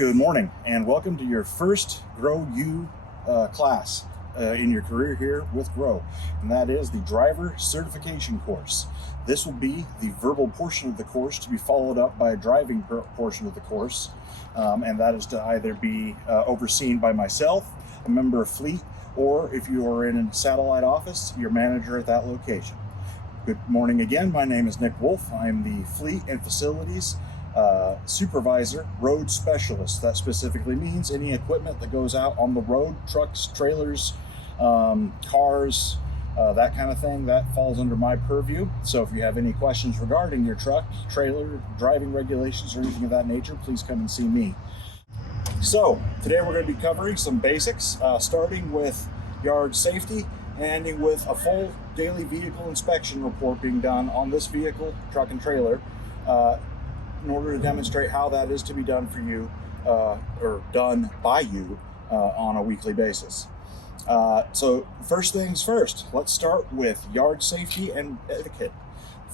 Good morning and welcome to your first GRO class in your career here with GRO, and that is the driver certification course. This will be the verbal portion of the course to be followed up by a driving portion of the course, and that is to either be overseen by myself, a member of fleet, or if you are in a satellite office, your manager at that location. Good morning again. My name is Nick Wolf. I'm the fleet and facilities supervisor, road specialist. That specifically means any equipment that goes out on the road, trucks, trailers, cars, that kind of thing, that falls under my purview. So if you have any questions regarding your truck, trailer, driving regulations, or anything of that nature, please come and see me. So today we're going to be covering some basics, starting with yard safety, ending with a full daily vehicle inspection report being done on this vehicle, truck and trailer, in order to demonstrate how that is to be done for you, or done by you on a weekly basis. So first things first, let's start with yard safety and etiquette.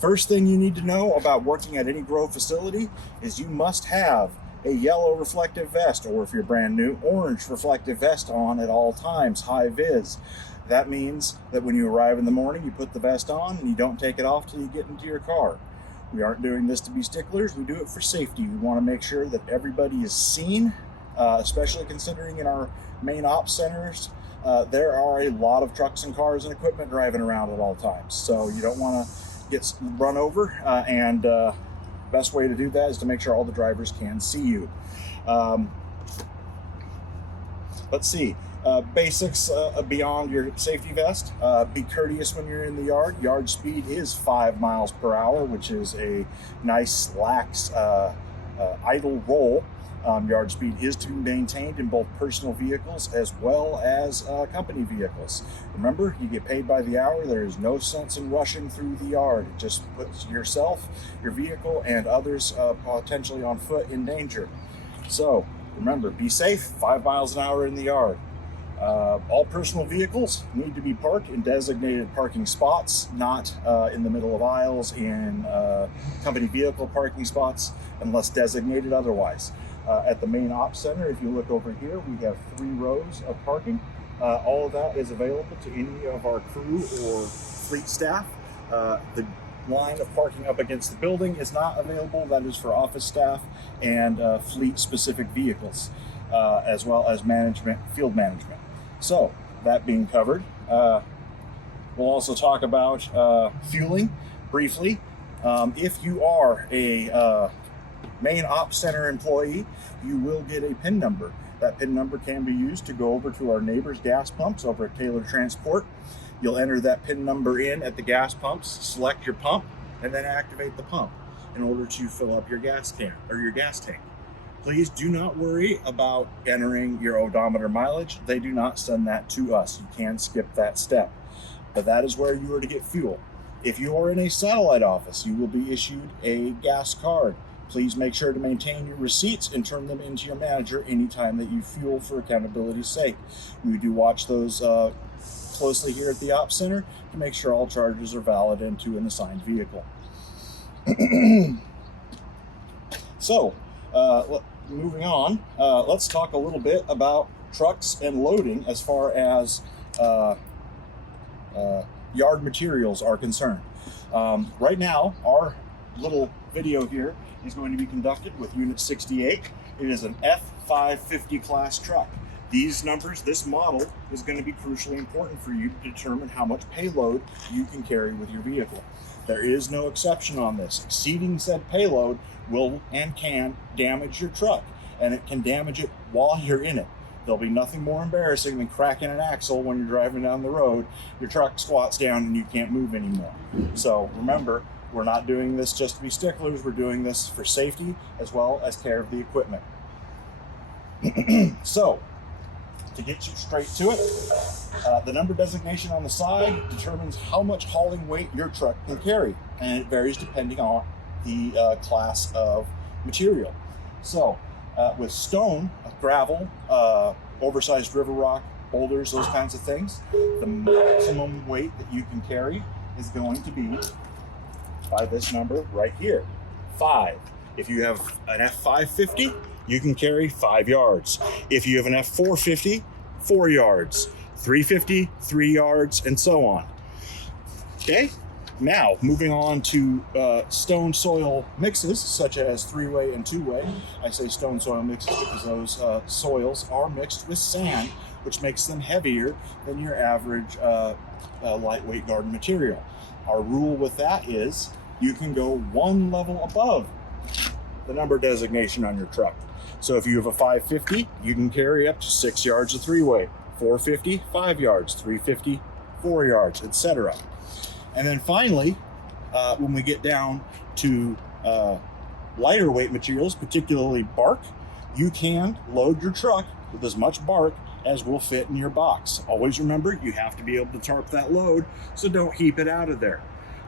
First thing you need to know about working at any GRO facility is you must have a yellow reflective vest, or if you're brand new, orange reflective vest on at all times, high vis. That means that when you arrive in the morning, you put the vest on and you don't take it off till you get into your car. We aren't doing this to be sticklers. We do it for safety. We want to make sure that everybody is seen, especially considering in our main ops centers, there are a lot of trucks and cars and equipment driving around at all times. So you don't want to get run over, and best way to do that is to make sure all the drivers can see you. Let's see. Basics beyond your safety vest. Be courteous when you're in the yard. Yard speed is 5 miles per hour, which is a nice, lax, idle roll. Yard speed is to be maintained in both personal vehicles as well as company vehicles. Remember, you get paid by the hour. There is no sense in rushing through the yard. It just puts yourself, your vehicle, and others potentially on foot in danger. So remember, be safe. 5 miles an hour in the yard. All personal vehicles need to be parked in designated parking spots, not in the middle of aisles in company vehicle parking spots unless designated otherwise. At the main ops center, if you look over here, we have 3 rows of parking. All of that is available to any of our crew or fleet staff. The line of parking up against the building is not available. That is for office staff and fleet specific vehicles, as well as management, field management. So that being covered, we'll also talk about fueling briefly. If you are a main ops center employee, you will get a PIN number. That PIN number can be used to go over to our neighbor's gas pumps over at Taylor Transport. You'll enter that PIN number in at the gas pumps, select your pump, and then activate the pump in order to fill up your gas can or your gas tank. Please do not worry about entering your odometer mileage. They do not send that to us. You can skip that step. But that is where you are to get fuel. If you are in a satellite office, you will be issued a gas card. Please make sure to maintain your receipts and turn them into your manager anytime that you fuel for accountability's sake. We do watch those closely here at the Ops Center to make sure all charges are valid into an assigned vehicle. So, moving on, let's talk a little bit about trucks and loading as far as yard materials are concerned. Right now, our little video here is going to be conducted with Unit 68. It is an F550 class truck. These numbers, this model, is going to be crucially important for you to determine how much payload you can carry with your vehicle. There is no exception on this. Exceeding said payload will and can damage your truck, and it can damage it while you're in it. There'll be nothing more embarrassing than cracking an axle when you're driving down the road, your truck squats down and you can't move anymore. So remember, we're not doing this just to be sticklers. We're doing this for safety as well as care of the equipment. So, to get you straight to it, the number designation on the side determines how much hauling weight your truck can carry, and it varies depending on the class of material. So, with stone, gravel, oversized river rock, boulders, those kinds of things, the maximum weight that you can carry is going to be by this number right here, 5. If you have an F550, you can carry 5 yards. If you have an F450, 4 yards. 350, 3 yards, and so on. Okay, now moving on to stone soil mixes, such as 3-way and 2-way. I say stone soil mixes because those soils are mixed with sand, which makes them heavier than your average lightweight garden material. Our rule with that is you can go one level above the number designation on your truck. So if you have a 550, you can carry up to 6 yards of 3-way, 450, 5 yards, 350, 4 yards, etc. And then finally, when we get down to lighter weight materials, particularly bark, you can load your truck with as much bark as will fit in your box. Always remember, you have to be able to tarp that load, so don't heap it out of there.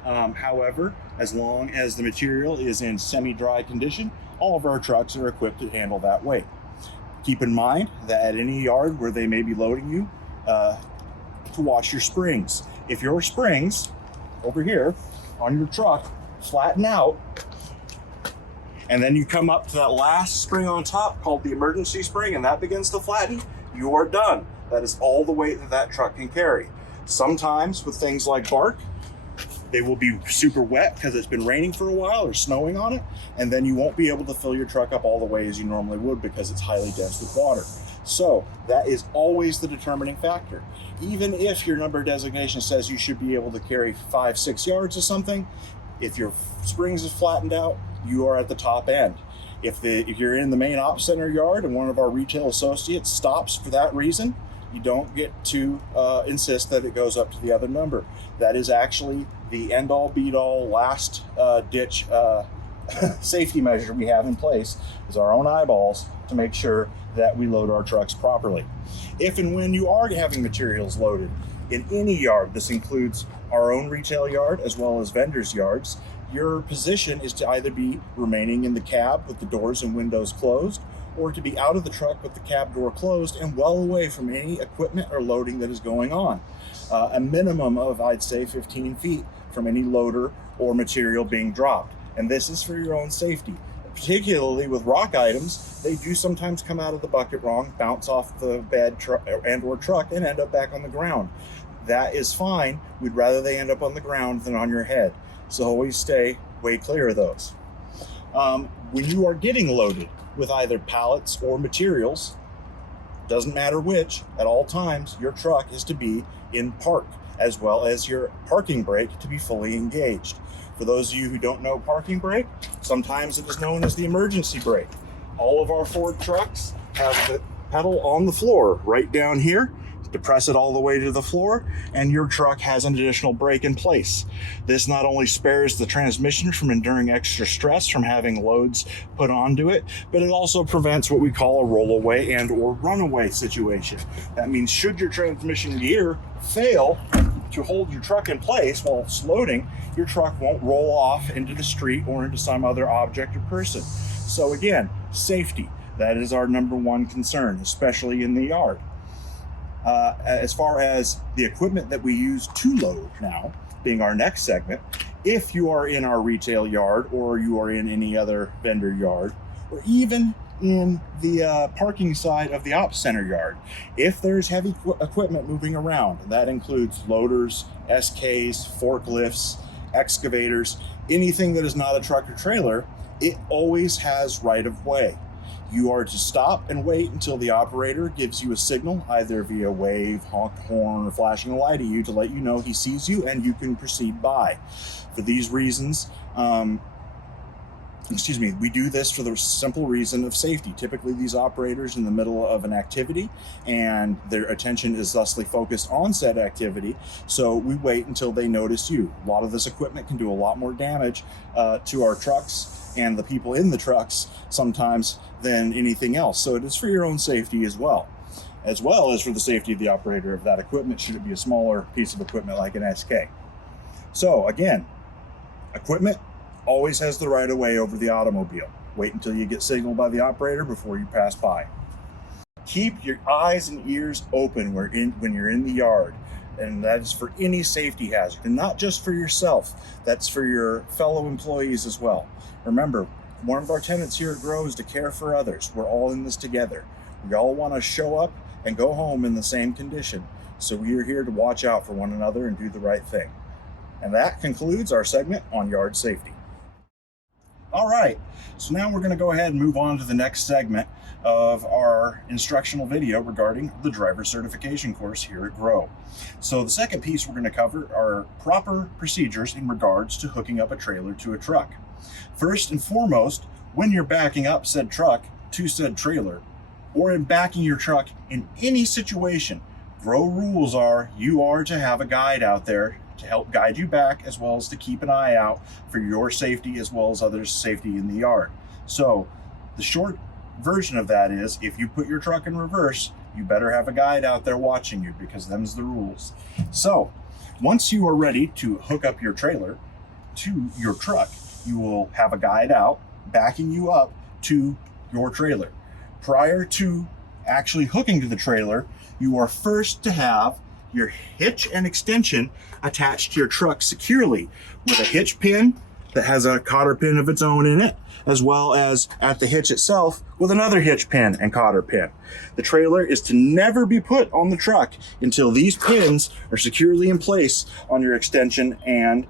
However, as long as the material is in semi-dry condition, all of our trucks are equipped to handle that weight. Keep in mind that at any yard where they may be loading you, to watch your springs. If your springs over here on your truck flatten out, and then you come up to that last spring on top called the emergency spring, and that begins to flatten, you are done. That is all the weight that that truck can carry. Sometimes with things like bark, they will be super wet because it's been raining for a while or snowing on it, and then you won't be able to fill your truck up all the way as you normally would because it's highly dense with water. So that is always the determining factor. Even if your number designation says you should be able to carry 5-6 yards of something, if your springs is flattened out, you are at the top end. If you're in the main op center yard and one of our retail associates stops for that reason, you don't get to insist that it goes up to the other number. That is actually the end-all, beat-all, last ditch safety measure we have in place, is our own eyeballs to make sure that we load our trucks properly. If and when you are having materials loaded in any yard, this includes our own retail yard as well as vendors' yards, your position is to either be remaining in the cab with the doors and windows closed, or to be out of the truck with the cab door closed and well away from any equipment or loading that is going on. A minimum of, I'd say, 15 feet from any loader or material being dropped. And this is for your own safety. Particularly with rock items, they do sometimes come out of the bucket wrong, bounce off the bed and or truck, and end up back on the ground. That is fine. We'd rather they end up on the ground than on your head. So always stay way clear of those. When you are getting loaded with either pallets or materials, doesn't matter which, at all times your truck is to be in park, as well as your parking brake to be fully engaged. For those of you who don't know parking brake, sometimes it is known as the emergency brake. All of our Ford trucks have the pedal on the floor right down here to press it all the way to the floor, and your truck has an additional brake in place. This not only spares the transmission from enduring extra stress from having loads put onto it, but it also prevents what we call a rollaway and or runaway situation. That means should your transmission gear fail to hold your truck in place while it's loading, your truck won't roll off into the street or into some other object or person. So again, safety, that is our number one concern, especially in the yard. As far as the equipment that we use to load now, being our next segment, if you are in our retail yard or you are in any other vendor yard, or even in the parking side of the ops center yard, if there's heavy equipment moving around, that includes loaders, SKs, forklifts, excavators, anything that is not a truck or trailer, it always has right of way. You are to stop and wait until the operator gives you a signal, either via wave, honk, horn, or flashing a light at you to let you know he sees you and you can proceed by. For these reasons, we do this for the simple reason of safety. Typically, these operators in the middle of an activity and their attention is thusly focused on said activity, so we wait until they notice you. A lot of this equipment can do a lot more damage to our trucks and the people in the trucks sometimes than anything else. So it is for your own safety as well as for the safety of the operator of that equipment, should it be a smaller piece of equipment like an SK. So again, equipment always has the right of way over the automobile. Wait until you get signaled by the operator before you pass by. Keep your eyes and ears open when you're in the yard, and that is for any safety hazard, and not just for yourself. That's for your fellow employees as well. Remember, one of our tenets here at GRO is to care for others. We're all in this together. We all want to show up and go home in the same condition. So we are here to watch out for one another and do the right thing. And that concludes our segment on yard safety. All right, so now we're going to go ahead and move on to the next segment of our instructional video regarding the driver certification course here at GRO. So the second piece we're going to cover are proper procedures in regards to hooking up a trailer to a truck. First and foremost, when you're backing up said truck to said trailer, or in backing your truck in any situation, GRO rules are you are to have a guide out there to help guide you back, as well as to keep an eye out for your safety as well as others' safety in the yard. So the short version of that is, if you put your truck in reverse, you better have a guide out there watching you, because them's the rules. So once you are ready to hook up your trailer to your truck, you will have a guide out backing you up to your trailer. Prior to actually hooking to the trailer, you are first to have your hitch and extension attached to your truck securely with a hitch pin that has a cotter pin of its own in it, as well as at the hitch itself with another hitch pin and cotter pin. The trailer is to never be put on the truck until these pins are securely in place on your extension and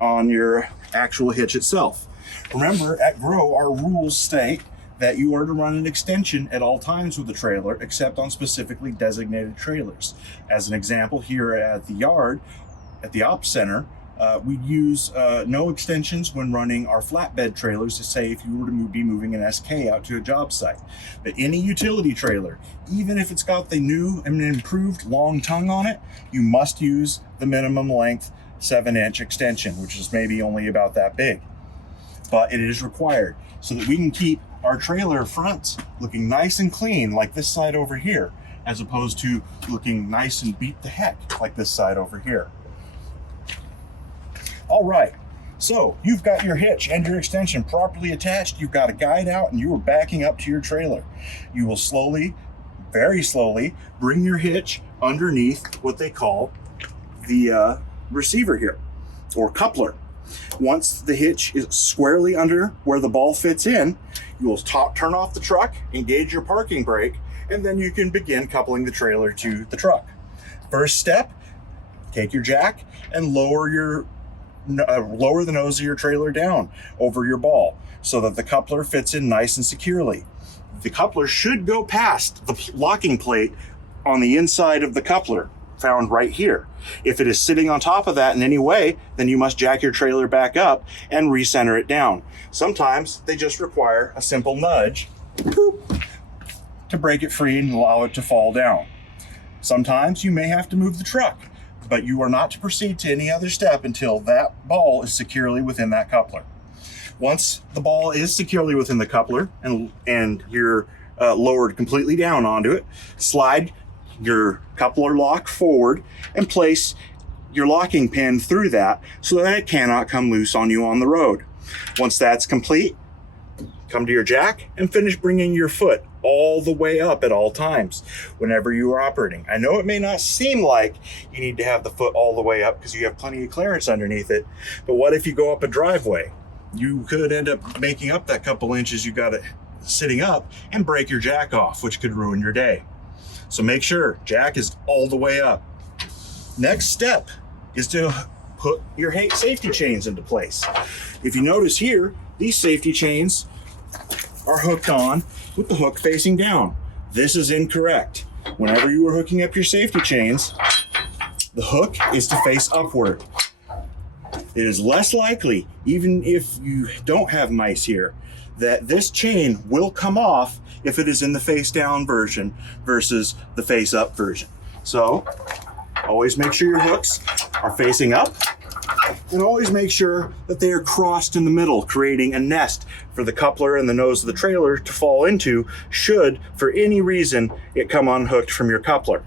on your actual hitch itself. Remember, at GRO, our rules state that you are to run an extension at all times with the trailer, except on specifically designated trailers. As an example, here at the yard, at the ops center, we use no extensions when running our flatbed trailers, to say if you were to be moving an SK out to a job site. But any utility trailer, even if it's got the new and improved long tongue on it, you must use the minimum length 7-inch extension, which is maybe only about that big. But it is required so that we can keep our trailer fronts looking nice and clean like this side over here, as opposed to looking nice and beat the heck like this side over here. All right, so you've got your hitch and your extension properly attached. You've got a guide out and you are backing up to your trailer. You will slowly, very slowly, bring your hitch underneath what they call the receiver here, or coupler. Once the hitch is squarely under where the ball fits in, you will turn off the truck, engage your parking brake, and then you can begin coupling the trailer to the truck. First step, take your jack and lower the nose of your trailer down over your ball so that the coupler fits in nice and securely. The coupler should go past the locking plate on the inside of the coupler, found right here. If it is sitting on top of that in any way, then you must jack your trailer back up and recenter it down. Sometimes they just require a simple nudge to break it free and allow it to fall down. Sometimes you may have to move the truck, but you are not to proceed to any other step until that ball is securely within that coupler. Once the ball is securely within the coupler and you're lowered completely down onto it, slide your coupler lock forward and place your locking pin through that so that it cannot come loose on you on the road. Once that's complete, come to your jack and finish bringing your foot all the way up at all times whenever you are operating. I know it may not seem like you need to have the foot all the way up because you have plenty of clearance underneath it, but what if you go up a driveway? You could end up making up that couple inches you got it sitting up and break your jack off, which could ruin your day. So make sure jack is all the way up. Next step is to put your safety chains into place. If you notice here, these safety chains are hooked on with the hook facing down. This is incorrect. Whenever you are hooking up your safety chains, the hook is to face upward. It is less likely, even if you don't have mice here, that this chain will come off if it is in the face down version versus the face up version. So always make sure your hooks are facing up, and always make sure that they are crossed in the middle, creating a nest for the coupler and the nose of the trailer to fall into should, for any reason, it come unhooked from your coupler.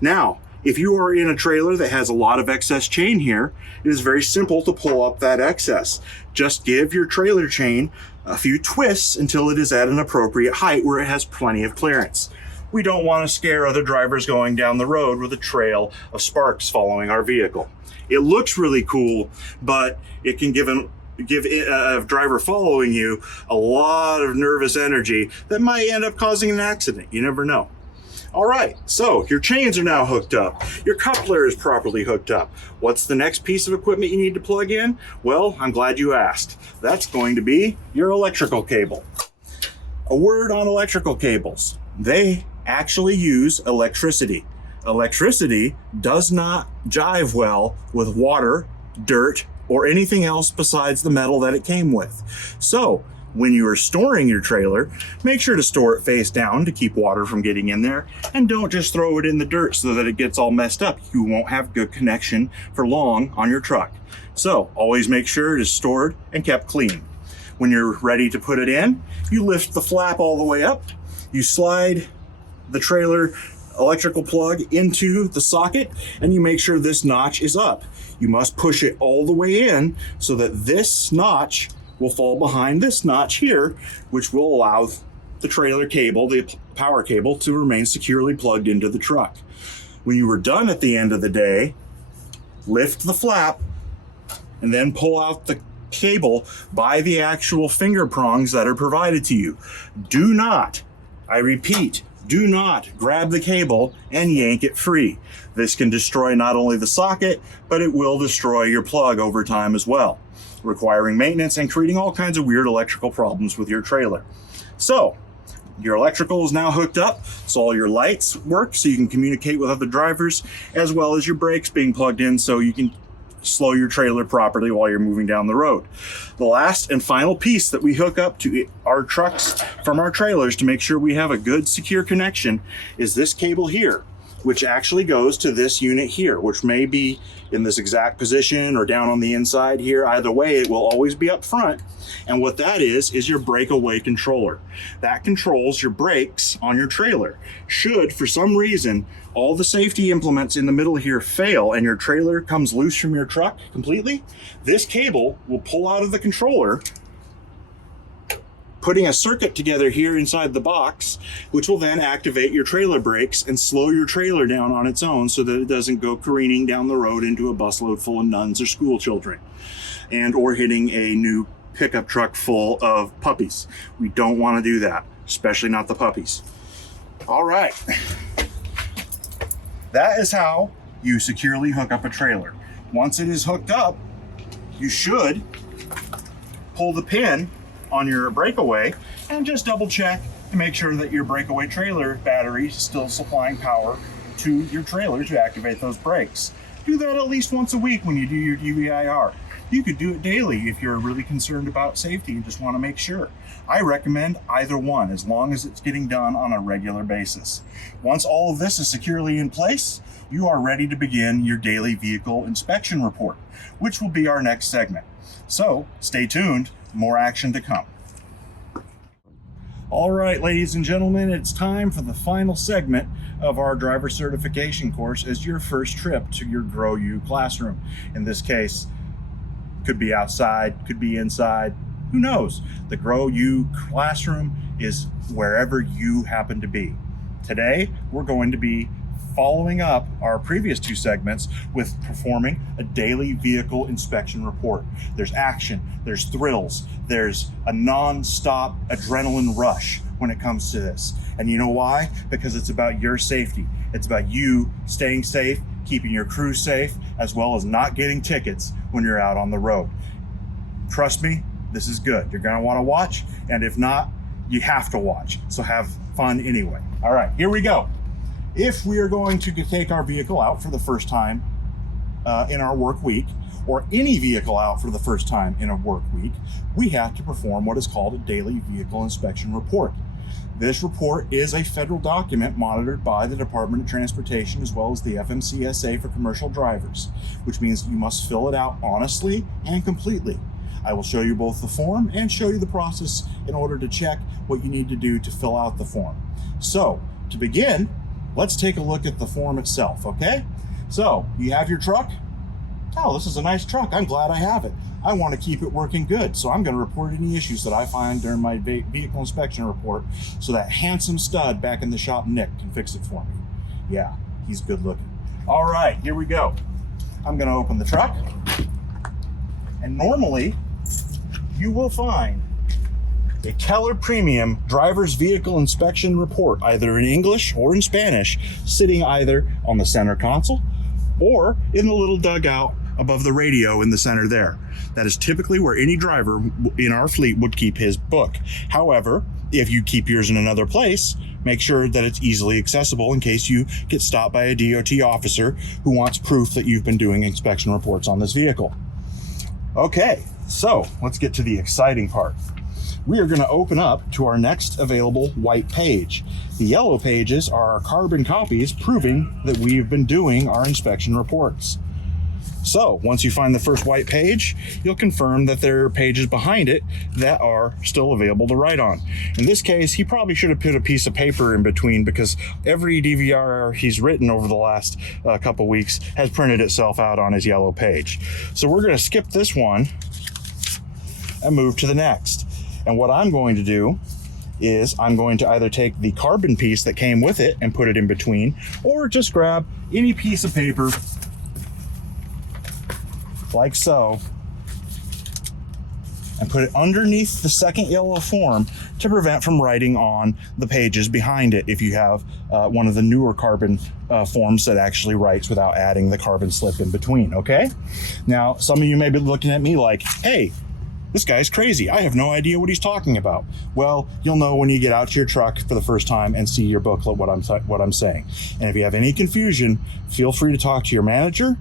Now, if you are in a trailer that has a lot of excess chain here, it is very simple to pull up that excess. Just give your trailer chain a few twists until it is at an appropriate height where it has plenty of clearance. We don't want to scare other drivers going down the road with a trail of sparks following our vehicle. It looks really cool, but it can give give a driver following you a lot of nervous energy that might end up causing an accident. You never know. All right, so your chains are now hooked up. Your coupler is properly hooked up. What's the next piece of equipment you need to plug in? Well, I'm glad you asked. That's going to be your electrical cable. A word on electrical cables. They actually use electricity. Electricity does not jive well with water, dirt, or anything else besides the metal that it came with. So, when you are storing your trailer, make sure to store it face down to keep water from getting in there, and don't just throw it in the dirt so that it gets all messed up. You won't have good connection for long on your truck. So always make sure it is stored and kept clean. When you're ready to put it in, you lift the flap all the way up, you slide the trailer electrical plug into the socket, and you make sure this notch is up. You must push it all the way in so that this notch will fall behind this notch here, which will allow the trailer cable, the power cable, to remain securely plugged into the truck. When you are done at the end of the day, lift the flap and then pull out the cable by the actual finger prongs that are provided to you. Do not, I repeat, do not grab the cable and yank it free. This can destroy not only the socket, but it will destroy your plug over time as well, requiring maintenance and creating all kinds of weird electrical problems with your trailer. So, your electrical is now hooked up, so all your lights work so you can communicate with other drivers, as well as your brakes being plugged in so you can slow your trailer properly while you're moving down the road. The last and final piece that we hook up to our trucks from our trailers to make sure we have a good secure connection is this cable here, which actually goes to this unit here, which may be in this exact position or down on the inside here. Either way, it will always be up front. And what that is your breakaway controller. That controls your brakes on your trailer. Should, for some reason, all the safety implements in the middle here fail and your trailer comes loose from your truck completely, this cable will pull out of the controller, putting a circuit together here inside the box, which will then activate your trailer brakes and slow your trailer down on its own so that it doesn't go careening down the road into a busload full of nuns or school children, and or hitting a new pickup truck full of puppies. We don't want to do that, especially not the puppies. All right. That is how you securely hook up a trailer. Once it is hooked up, you should pull the pin on your breakaway and just double check to make sure that your breakaway trailer battery is still supplying power to your trailer to activate those brakes. Do that at least once a week when you do your DVIR. You could do it daily if you're really concerned about safety and just want to make sure. I recommend either one as long as it's getting done on a regular basis. Once all of this is securely in place, you are ready to begin your daily vehicle inspection report, which will be our next segment. So stay tuned, more action to come. All right, ladies and gentlemen, it's time for the final segment of our driver certification course as your first trip to your GRO U classroom. In this case, could be outside, could be inside, who knows? The GRO U classroom is wherever you happen to be. Today, we're going to be following up our previous two segments with performing a daily vehicle inspection report. There's action, there's thrills, there's a non-stop adrenaline rush when it comes to this. And you know why? Because it's about your safety. It's about you staying safe, keeping your crew safe, as well as not getting tickets when you're out on the road. Trust me, this is good. You're gonna wanna watch, and if not, you have to watch. So have fun anyway. All right, here we go. If we are going to take our vehicle out for the first time in our work week, or any vehicle out for the first time in a work week, we have to perform what is called a daily vehicle inspection report. This report is a federal document monitored by the Department of Transportation as well as the FMCSA for commercial drivers, which means you must fill it out honestly and completely. I will show you both the form and show you the process in order to check what you need to do to fill out the form. So, to begin, let's take a look at the form itself, okay? So, you have your truck. Oh, this is a nice truck. I'm glad I have it. I want to keep it working good, so I'm going to report any issues that I find during my vehicle inspection report so that handsome stud back in the shop, Nick, can fix it for me. Yeah, he's good looking. All right, here we go. I'm going to open the truck. And normally, you will find a Keller Premium Driver's Vehicle Inspection Report, either in English or in Spanish, sitting either on the center console or in the little dugout above the radio in the center there. That is typically where any driver in our fleet would keep his book. However, if you keep yours in another place, make sure that it's easily accessible in case you get stopped by a DOT officer who wants proof that you've been doing inspection reports on this vehicle. Okay, so let's get to the exciting part. We are going to open up to our next available white page. The yellow pages are our carbon copies proving that we've been doing our inspection reports. So once you find the first white page, you'll confirm that there are pages behind it that are still available to write on. In this case, he probably should have put a piece of paper in between, because every DVIR he's written over the last couple weeks has printed itself out on his yellow page. So we're going to skip this one and move to the next. And what I'm going to do is I'm going to either take the carbon piece that came with it and put it in between, or just grab any piece of paper like so and put it underneath the second yellow form to prevent from writing on the pages behind it if you have one of the newer carbon forms that actually writes without adding the carbon slip in between. Okay, now some of you may be looking at me like, hey, this guy's crazy, I have no idea what he's talking about. Well, you'll know when you get out to your truck for the first time and see your booklet what I'm saying. And if you have any confusion, feel free to talk to your manager,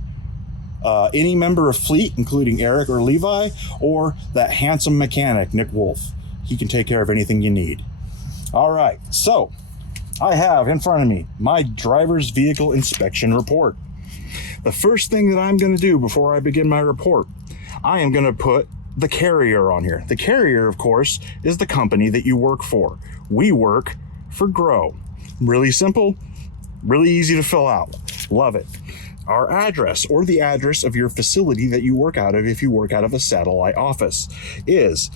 any member of fleet, including Eric or Levi, or that handsome mechanic, Nick Wolf. He can take care of anything you need. All right, so I have in front of me my driver's vehicle inspection report. The first thing that I'm going to do before I begin my report, I am going to put the carrier on here. The carrier, of course, is the company that you work for. We work for GRO. Really simple, really easy to fill out. Love it. Our address, or the address of your facility that you work out of if you work out of a satellite office, is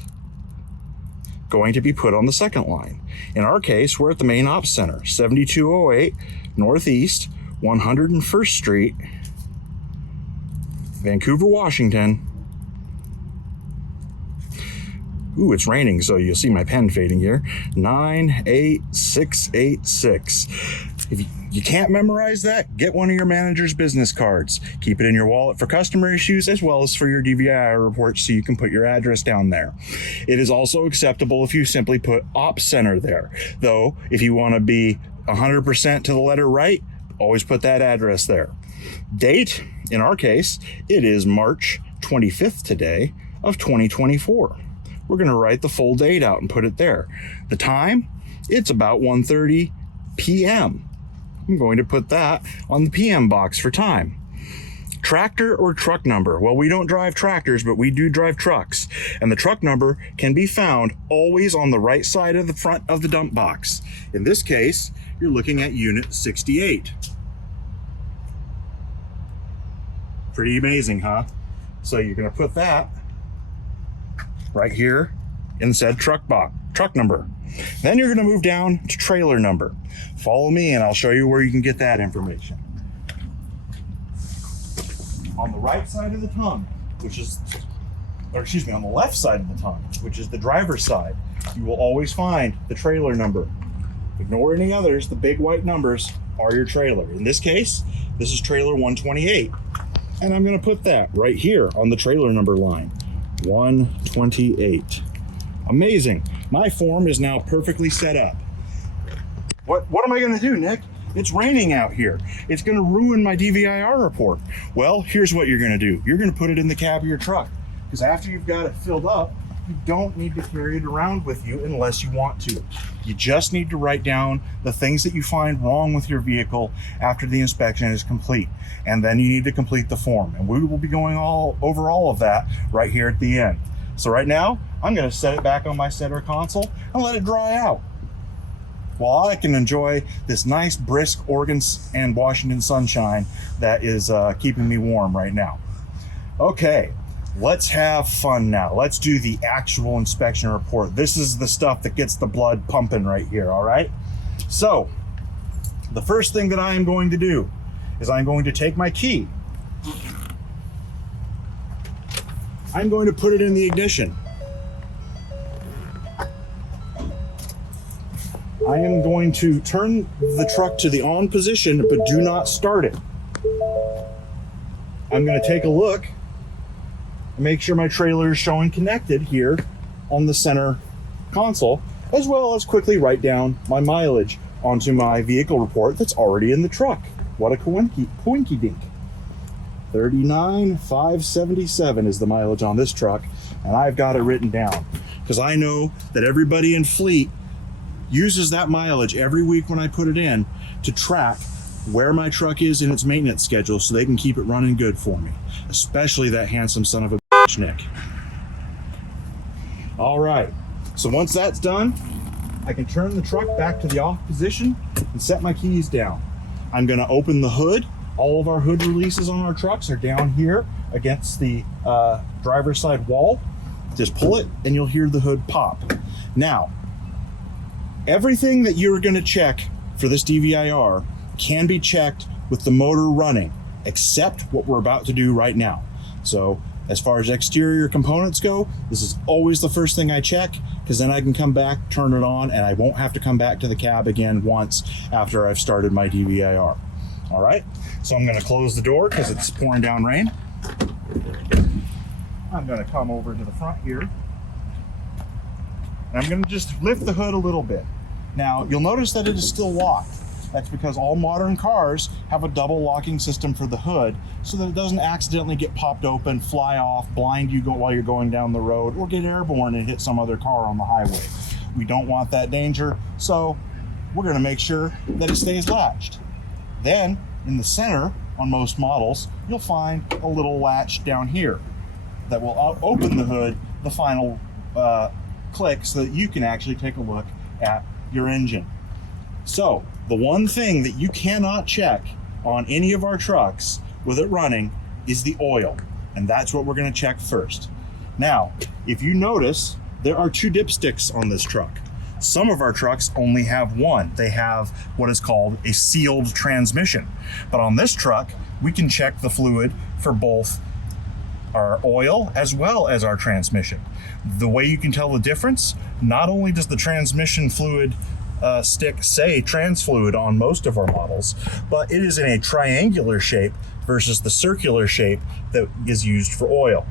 going to be put on the second line. In our case, we're at the main ops center, 7208 Northeast 101st Street, Vancouver, Washington. Ooh, it's raining, so you'll see my pen fading here. 98686. If you can't memorize that, get one of your manager's business cards. Keep it in your wallet for customer issues as well as for your DVIR reports, so you can put your address down there. It is also acceptable if you simply put Ops Center there. Though, if you want to be 100% to the letter right, always put that address there. Date, in our case, it is March 25th today of 2024. We're going to write the full date out and put it there. The time, it's about 1:30 p.m. I'm going to put that on the PM box for time. Tractor or truck number. Well, we don't drive tractors, but we do drive trucks. And the truck number can be found always on the right side of the front of the dump box. In this case, you're looking at unit 68. Pretty amazing, huh? So you're going to put that right here in said truck number. Then you're going to move down to trailer number. Follow me and I'll show you where you can get that information. On the right side of the tongue, on the left side of the tongue, which is the driver's side, you will always find the trailer number. Ignore any others. The big white numbers are your trailer. In this case, this is trailer 128. And I'm going to put that right here on the trailer number line. 128. Amazing. My form is now perfectly set up. What am I going to do, Nick? It's raining out here. It's going to ruin my DVIR report. Well, here's what you're going to do. You're going to put it in the cab of your truck, because after you've got it filled up, you don't need to carry it around with you unless you want to. You just need to write down the things that you find wrong with your vehicle after the inspection is complete. And then you need to complete the form. And we will be going over all of that right here at the end. So right now, I'm going to set it back on my center console and let it dry out, while I can enjoy this nice brisk Oregon and Washington sunshine that is keeping me warm right now. Okay, let's have fun now. Let's do the actual inspection report. This is the stuff that gets the blood pumping right here, all right? So, the first thing that I am going to do is I'm going to take my key. I'm going to put it in the ignition. I am going to turn the truck to the on position, but do not start it. I'm going to take a look and make sure my trailer is showing connected here on the center console, as well as quickly write down my mileage onto my vehicle report that's already in the truck. What a coinky dink. 39,577 is the mileage on this truck, and I've got it written down because I know that everybody in fleet uses that mileage every week when I put it in to track where my truck is in its maintenance schedule so they can keep it running good for me, especially that handsome son of a bitch, Nick. All right, so once that's done, I can turn the truck back to the off position and set my keys down. I'm gonna open the hood. All of our hood releases on our trucks are down here against the driver's side wall. Just pull it and you'll hear the hood pop. Now, everything that you're gonna check for this DVIR can be checked with the motor running, except what we're about to do right now. So as far as exterior components go, this is always the first thing I check, because then I can come back, turn it on, and I won't have to come back to the cab again once after I've started my DVIR. All right, so I'm gonna close the door because it's pouring down rain. I'm gonna come over to the front here, and I'm gonna just lift the hood a little bit. Now, you'll notice that it is still locked. That's because all modern cars have a double locking system for the hood so that it doesn't accidentally get popped open, fly off, blind you while you're going down the road, or get airborne and hit some other car on the highway. We don't want that danger, so we're gonna make sure that it stays latched. Then, in the center, on most models, you'll find a little latch down here that will open the hood, the final click, so that you can actually take a look at your engine. So, the one thing that you cannot check on any of our trucks with it running is the oil, and that's what we're going to check first. Now, if you notice, there are 2 dipsticks on this truck. Some of our trucks only have one. They have what is called a sealed transmission. But on this truck, we can check the fluid for both our oil as well as our transmission. The way you can tell the difference, not only does the transmission fluid stick say trans fluid on most of our models, but it is in a triangular shape versus the circular shape that is used for oil.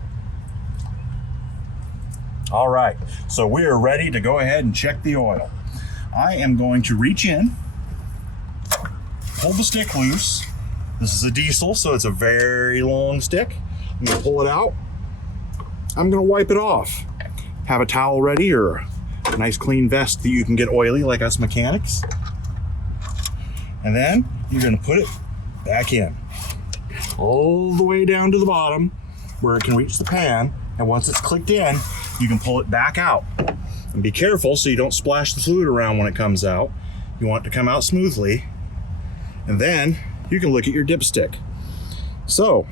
All right, so we are ready to go ahead and check the oil. I am going to reach in, pull the stick loose. This is a diesel, so it's a very long stick. I'm gonna pull it out. I'm gonna wipe it off. Have a towel ready or a nice clean vest that you can get oily like us mechanics. And then you're gonna put it back in, all the way down to the bottom where it can reach the pan. And once it's clicked in, you can pull it back out. And be careful so you don't splash the fluid around when it comes out. You want it to come out smoothly. And then you can look at your dipstick. So,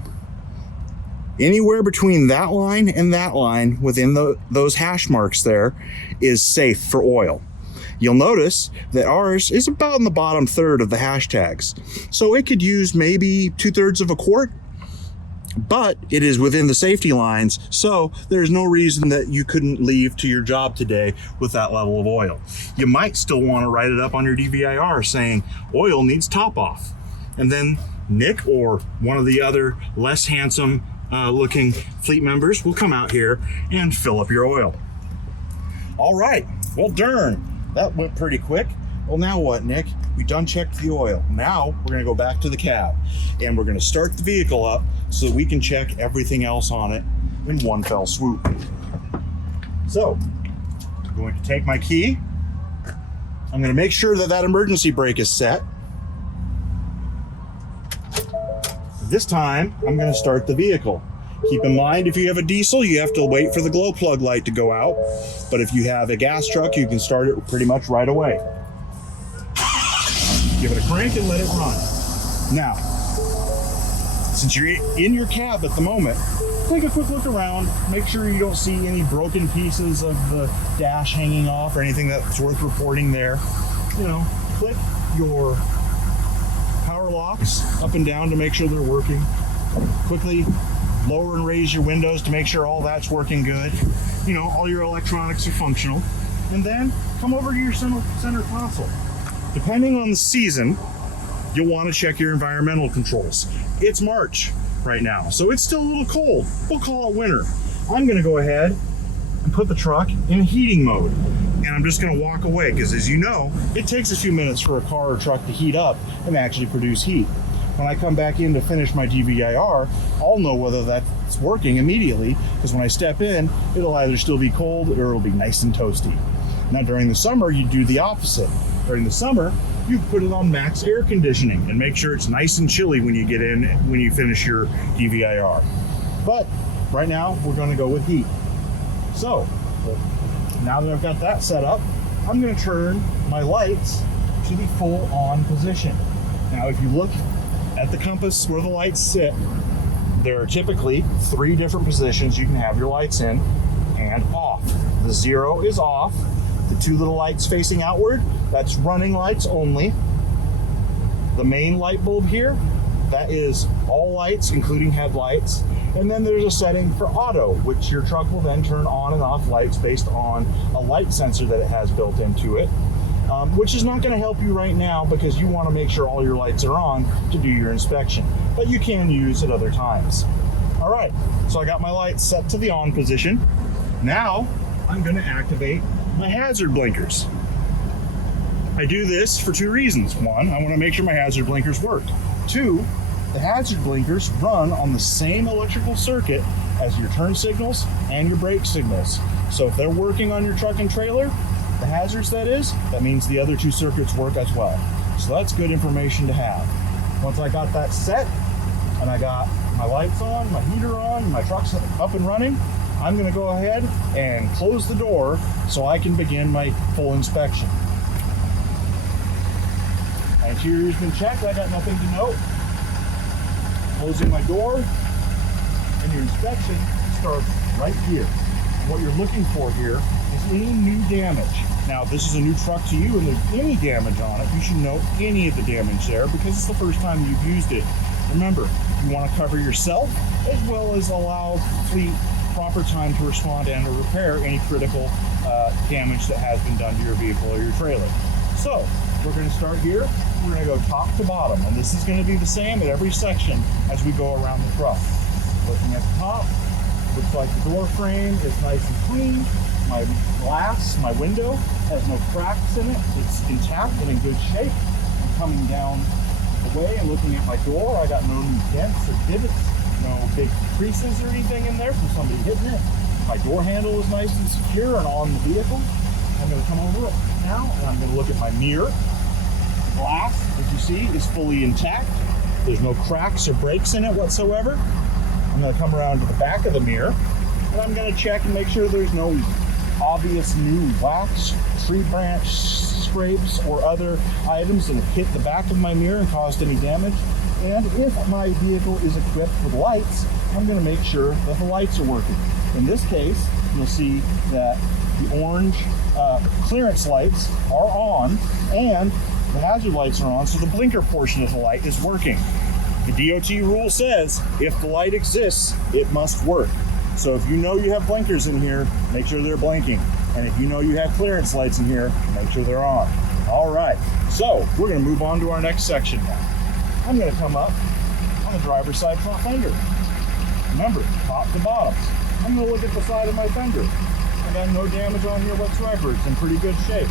anywhere between that line and that line within those hash marks there is safe for oil. You'll notice that ours is about in the bottom third of the hashtags. So it could use maybe 2/3 of a quart, but it is within the safety lines. So there's no reason that you couldn't leave to your job today with that level of oil. You might still want to write it up on your DVIR saying oil needs top off. And then Nick or one of the other less handsome looking fleet members will come out here and fill up your oil. All right, well darn, that went pretty quick. Well, now what, Nick? We done checked the oil. Now we're gonna go back to the cab and we're gonna start the vehicle up so that we can check everything else on it in one fell swoop. So, I'm going to take my key. I'm gonna make sure that that emergency brake is set. This time, I'm gonna start the vehicle. Keep in mind, if you have a diesel, you have to wait for the glow plug light to go out. But if you have a gas truck, you can start it pretty much right away. Give it a crank and let it run. Now, since you're in your cab at the moment, take a quick look around. Make sure you don't see any broken pieces of the dash hanging off or anything that's worth reporting there. You know, click your power locks up and down to make sure they're working. Quickly lower and raise your windows to make sure all that's working good. You know, all your electronics are functional. and then come over to your center console. Depending on the season, you'll want to check your environmental controls. It's March right now, so it's still a little cold. We'll call it winter. I'm gonna go ahead and put the truck in heating mode. And I'm just gonna walk away, because as you know, it takes a few minutes for a car or truck to heat up and actually produce heat. When I come back in to finish my DVIR, I'll know whether that's working immediately, because when I step in, it'll either still be cold or it'll be nice and toasty. Now during the summer, you do the opposite. During the summer, you put it on max air conditioning and make sure it's nice and chilly when you get in, when you finish your DVIR. But right now, we're gonna go with heat. So, now that I've got that set up, I'm gonna turn my lights to the full on position. Now, if you look at the compass where the lights sit, there are typically 3 different positions you can have your lights in, and off. The 0 is off. The 2 little lights facing outward, that's running lights only. The main light bulb here, that is all lights, including headlights. And then there's a setting for auto, which your truck will then turn on and off lights based on a light sensor that it has built into it, which is not going to help you right now because you want to make sure all your lights are on to do your inspection, but you can use at other times. All right, so I got my lights set to the on position. Now I'm going to activate my hazard blinkers. I do this for 2 reasons. 1, I want to make sure my hazard blinkers work. 2, the hazard blinkers run on the same electrical circuit as your turn signals and your brake signals. So if they're working on your truck and trailer, the hazards that means the other 2 circuits work as well. So that's good information to have. Once I got that set and I got my lights on, my heater on, my truck's up and running, I'm gonna go ahead and close the door so I can begin my full inspection. My interior's been checked, I got nothing to note. Closing my door, and your inspection starts right here. What you're looking for here is any new damage. Now, if this is a new truck to you and there's any damage on it, you should note any of the damage there because it's the first time you've used it. Remember, you want to cover yourself as well as allow fleet proper time to respond and to repair any critical damage that has been done to your vehicle or your trailer. So, we're going to start here. We're going to go top to bottom, and this is going to be the same at every section as we go around the truck. Looking at the top, looks like the door frame is nice and clean. My glass, my window, has no cracks in it. It's intact and in good shape. I'm coming down the way and looking at my door. I got no new dents or divots, no big creases or anything in there from somebody hitting it. My door handle is nice and secure and on the vehicle. I'm going to come over it now and I'm going to look at my mirror. The glass, as you see, is fully intact. There's no cracks or breaks in it whatsoever. I'm going to come around to the back of the mirror and I'm going to check and make sure there's no obvious new wax, tree branch scrapes, or other items that have hit the back of my mirror and caused any damage. And if my vehicle is equipped with lights, I'm going to make sure that the lights are working. In this case, you'll see that the orange clearance lights are on and the hazard lights are on, so the blinker portion of the light is working. The DOT rule says if the light exists, it must work. So if you know you have blinkers in here, make sure they're blinking. And if you know you have clearance lights in here, make sure they're on. All right, so we're gonna move on to our next section now. I'm gonna come up on the driver's side front fender. Remember, top to bottom. I'm gonna look at the side of my fender. I got no damage on here whatsoever. It's in pretty good shape.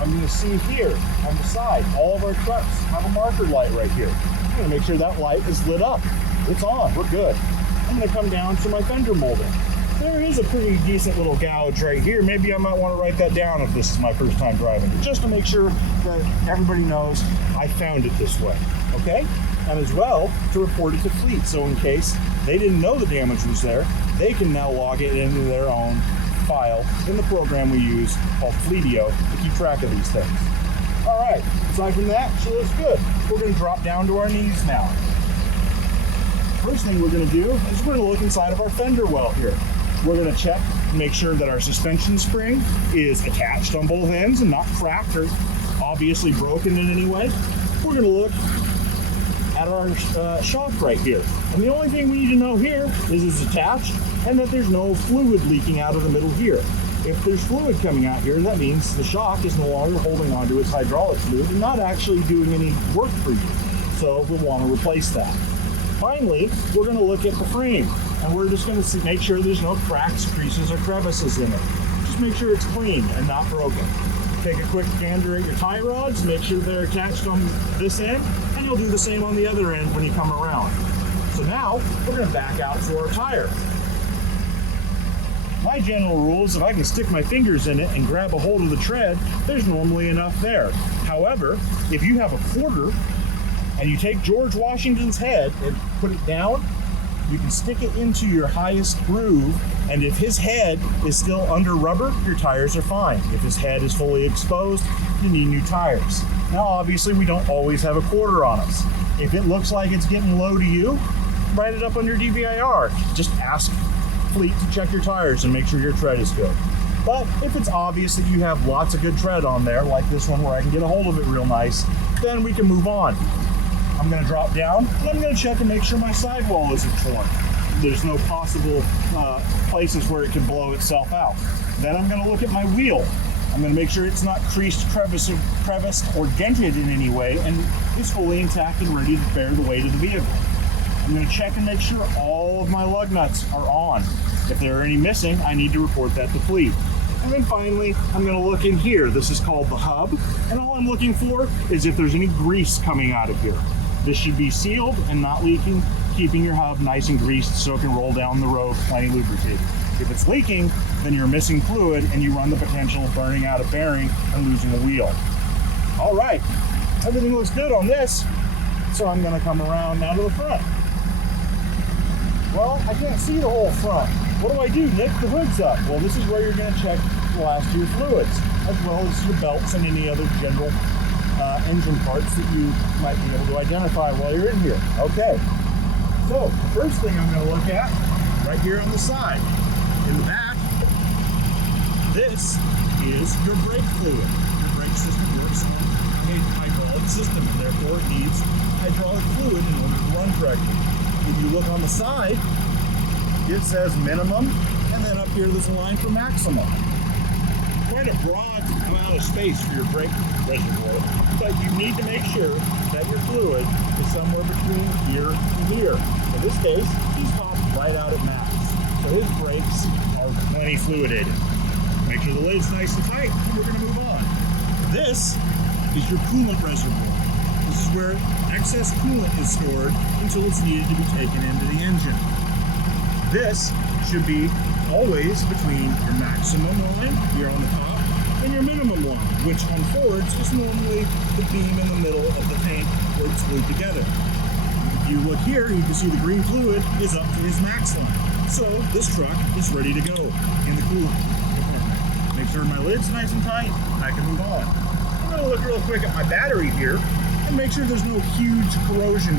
I'm gonna see here on the side, all of our trucks have a marker light right here. I'm gonna make sure that light is lit up. It's on, we're good. I'm gonna come down to my fender molding. There is a pretty decent little gouge right here. Maybe I might want to write that down if this is my first time driving it, just to make sure that everybody knows I found it this way, okay? And as well, to report it to fleet, so in case they didn't know the damage was there, they can now log it into their own file in the program we use called Fleetio to keep track of these things. All right, aside from that, she looks good. We're gonna drop down to our knees now. First thing we're going to do is we're going to look inside of our fender well here. We're going to check and make sure that our suspension spring is attached on both ends and not cracked or obviously broken in any way. We're going to look at our shock right here. And the only thing we need to know here is it's attached and that there's no fluid leaking out of the middle here. If there's fluid coming out here, that means the shock is no longer holding onto its hydraulic fluid and not actually doing any work for you. So we'll want to replace that. Finally, we're going to look at the frame, and we're just going to make sure there's no cracks, creases, or crevices in it. Just make sure it's clean and not broken. Take a quick gander at your tie rods, make sure they're attached on this end, and you'll do the same on the other end when you come around. So now, we're going to back out to our tire. My general rule is if I can stick my fingers in it and grab a hold of the tread, there's normally enough there. However, if you have a quarter and you take George Washington's head and put it down, you can stick it into your highest groove, and if his head is still under rubber, your tires are fine. If his head is fully exposed, you need new tires. Now, obviously, we don't always have a quarter on us. If it looks like it's getting low to you, write it up on your DVIR. Just ask Fleet to check your tires and make sure your tread is good. But if it's obvious that you have lots of good tread on there, like this one where I can get a hold of it real nice, then we can move on. I'm going to drop down and I'm going to check and make sure my sidewall isn't torn. There's no possible places where it can blow itself out. Then I'm going to look at my wheel. I'm going to make sure it's not creased, creviced, or dented in any way and is fully intact and ready to bear the weight of the vehicle. I'm going to check and make sure all of my lug nuts are on. If there are any missing, I need to report that to Fleet. And then finally, I'm going to look in here. This is called the hub, and all I'm looking for is if there's any grease coming out of here. This should be sealed and not leaking, keeping your hub nice and greased so it can roll down the road plenty lubricated. If it's leaking, then you're missing fluid and you run the potential of burning out a bearing and losing a wheel. All right, everything looks good on this, so I'm going to come around now to the front. Well, I can't see the whole front. What do I do, Nick? The hood's up. Well, this is where you're going to check the last two fluids, as well as your belts and any other general engine parts that you might be able to identify while you're in here. Okay, so the first thing I'm going to look at, right here on the side, in the back, this is your brake fluid. Your brake system works on a hydraulic system, and therefore it needs hydraulic fluid in order to run correctly. If you look on the side, it says minimum, and then up here there's a line for maximum. Quite a broad amount of space for your brake reservoir, but you need to make sure that your fluid is somewhere between here and here. In this case, he's topped right out at max, so his brakes are plenty fluidated. Make sure the lid's nice and tight, and we're going to move on. This is your coolant reservoir. This is where excess coolant is stored until it's needed to be taken into the engine. This should be always between your maximum line here on the top and your minimum line, which on Fords is normally the beam in the middle of the tank where it's glued together. If you look here, you can see the green fluid is up to his max line. So this truck is ready to go in the coolant department. Make sure my lid's nice and tight and I can move on. I'm going to look real quick at my battery here and make sure there's no huge corrosion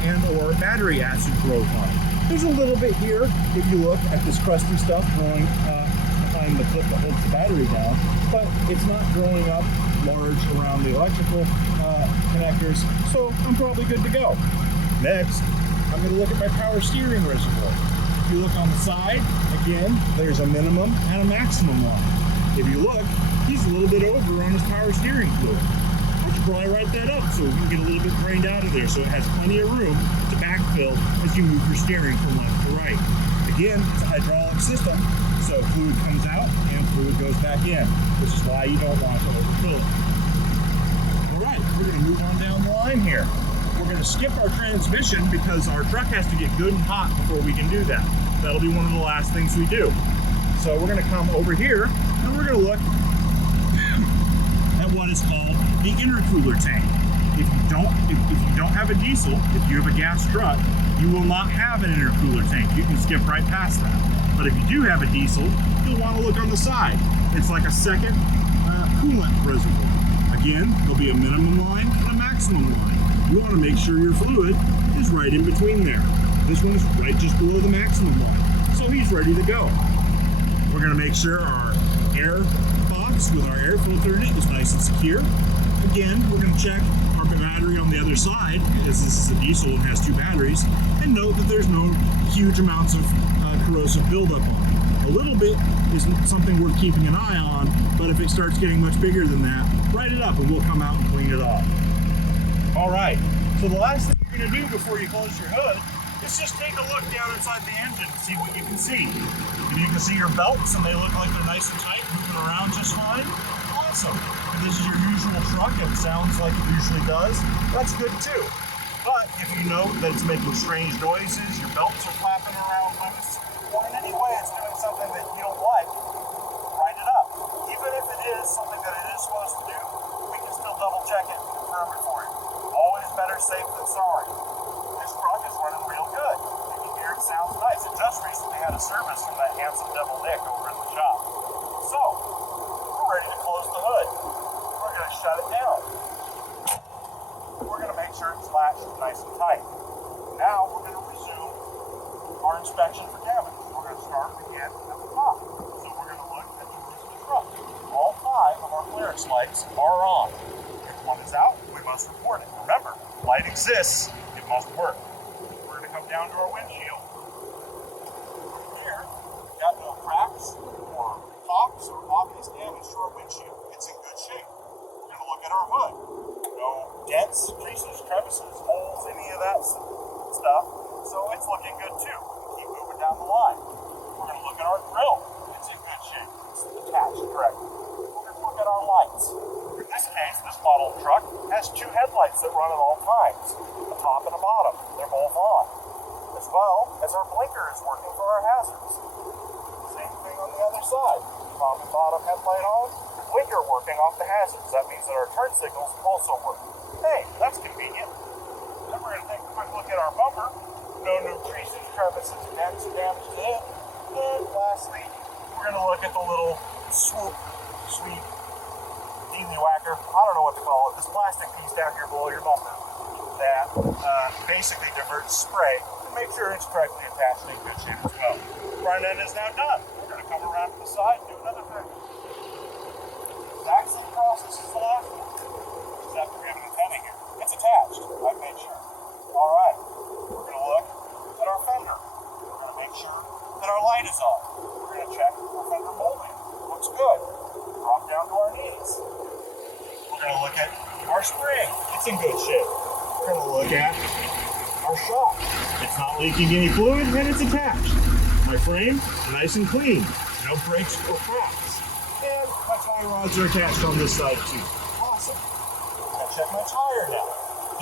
and or battery acid growth on it. There's a little bit here if you look at this crusty stuff growing behind the clip that holds the battery down, but it's not growing up large around the electrical connectors, so I'm probably good to go. Next, I'm going to look at my power steering reservoir. If you look on the side, again, there's a minimum and a maximum one. If you look, he's a little bit over on his power steering fluid. I should probably write that up so we can get a little bit drained out of there so it has plenty of room to backfill as you move your steering from left to right. Again, it's a hydraulic system, so fluid comes out and fluid goes back in, which is why you don't want to overfill it. All right, we're going to move on down the line here. We're going to skip our transmission because our truck has to get good and hot before we can do that. That'll be one of the last things we do. So we're going to come over here and we're going to look at what is called the intercooler tank. If you don't have a diesel, if you have a gas truck, you will not have an intercooler tank. You can skip right past that. But if you do have a diesel, you'll want to look on the side. It's like a second coolant reservoir. Again, there'll be a minimum line and a maximum line. You want to make sure your fluid is right in between there. This one's right just below the maximum line, so he's ready to go. We're going to make sure our air box with our air filter in it is nice and secure. Again, we're going to check our battery on the other side, as this is a diesel and has two batteries, and note that there's no huge amounts of corrosive buildup on it. A little bit is something worth keeping an eye on, but if it starts getting much bigger than that, write it up and we'll come out and clean it off. All right, so the last thing you're gonna do before you close your hood is just take a look down inside the engine and see what you can see. If you can see your belts and they look like they're nice and tight, moving around just fine, awesome. If this is your usual truck and it sounds like it usually does, that's good too. But if you know that it's making strange noises, your belts are flapping around loose, or in any way it's doing something that you don't like, write it up. Even if it is something that it is supposed to do, we can still double check it and confirm it for you. Always better safe than sorry. This truck is running real good. You can hear it sounds nice. It just recently had a service from that handsome devil Nick over in the shop. So, we're ready to close the hood. We're going to shut it down. We're going to make sure it's latched nice and tight. Now we're going to resume our inspection for damage. We're going to start again at the top. So we're going to look at the roof of the truck. All 5 of our clearance lights are on. If one is out, we must report it. Remember, light exists, it must work. We're going to come down to our windshield. Here, we've got no cracks or pops or obvious damage to our windshield. It's in good shape. We're going to look at our hood. No dents, creases, crevices, holes, any of that stuff. So it's looking good too. Keep moving down the line. We're going to look at our grill. It's in good shape. It's attached correctly. We're going to look at our lights. In this case, this model truck has 2 headlights that run at all times. A top and a bottom. They're both on. As well as our blinker is working for our hazards. Same thing on the other side. Top and bottom headlight on. Blinker working off the hazards. That means that our turn signals also work. Hey, that's convenient. Then we're going to take a quick look at our bumper. No new creases, crevices, dents, damage to it. And lastly, we're going to look at the little sweet DVIR. I don't know what to call it. This plastic piece down here below your bumper that basically diverts spray to make sure it's correctly attached and in good shape as well. Front end is now done. We're going to come around to the side and do another thing. Exact same process as the last one, except we have an antenna here. It's attached. I've made sure. All right. We're going to look at our fender. We're going to make sure that our light is on. We're going to check our fender molding. Looks good. Drop down to our knees. We're going to look at our spring. It's in good shape. We're going to look at our shock. It's not leaking any fluid and it's attached. My frame, nice and clean. No breaks or cracks. And my tie rods are attached on this side too. Awesome. I'm going to check my tire now.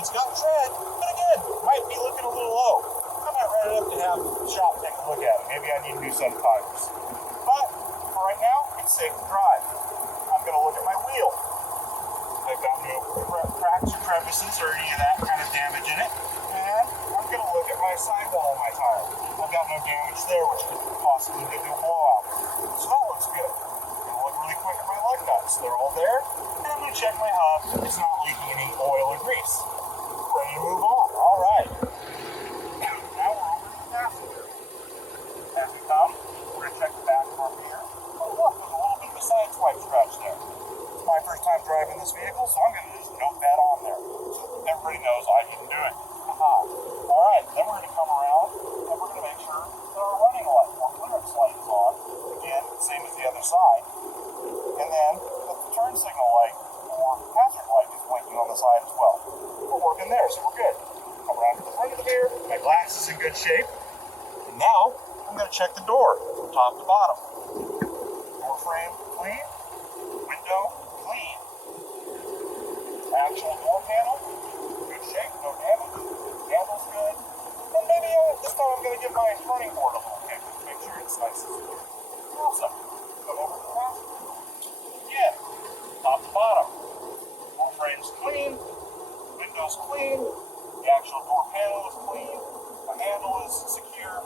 It's got tread, but again, might be looking a little low. I might run it up to have the shop take a look at it. Maybe I need new set of tires. But for right now, it's safe to drive. I'm going to look at my wheel. I've got no cracks or crevices or any of that kind of damage in it. And I'm going to look at my sidewall of my tire. I've got no damage there, which could possibly lead to a blowout. So that looks good. I'm going to look really quick at my lug nuts. They're all there. And I'm going to check my hub. It's not leaking any oil or grease. Ready to move on. All right. Now we're over to the passenger. As we come, we're going to check the back of our mirror. Oh, look, there's a little bit of a side swipe scratch there. It's my first time driving this vehicle, so I'm going to just note that on there. Everybody knows I can do it. All right, then we're going to come around and we're going to make sure that our running light or clearance light is on. Again, same as the other side. And then that the turn signal light or hazard light is blinking on the side as well. We're working there, so we're good. Come around to the front of the mirror. My glass is in good shape. And now I'm going to check the door from top to bottom. Door frame clean. Window clean. Actual door panel, good shape, no damage. Handle's good. And maybe this time I'm going to give my running board a little kick to make sure it's nice and secure. Awesome. Come over to the passenger. Again, top to bottom. Door frame's clean. Window's clean. The actual door panel is clean. The handle is secure.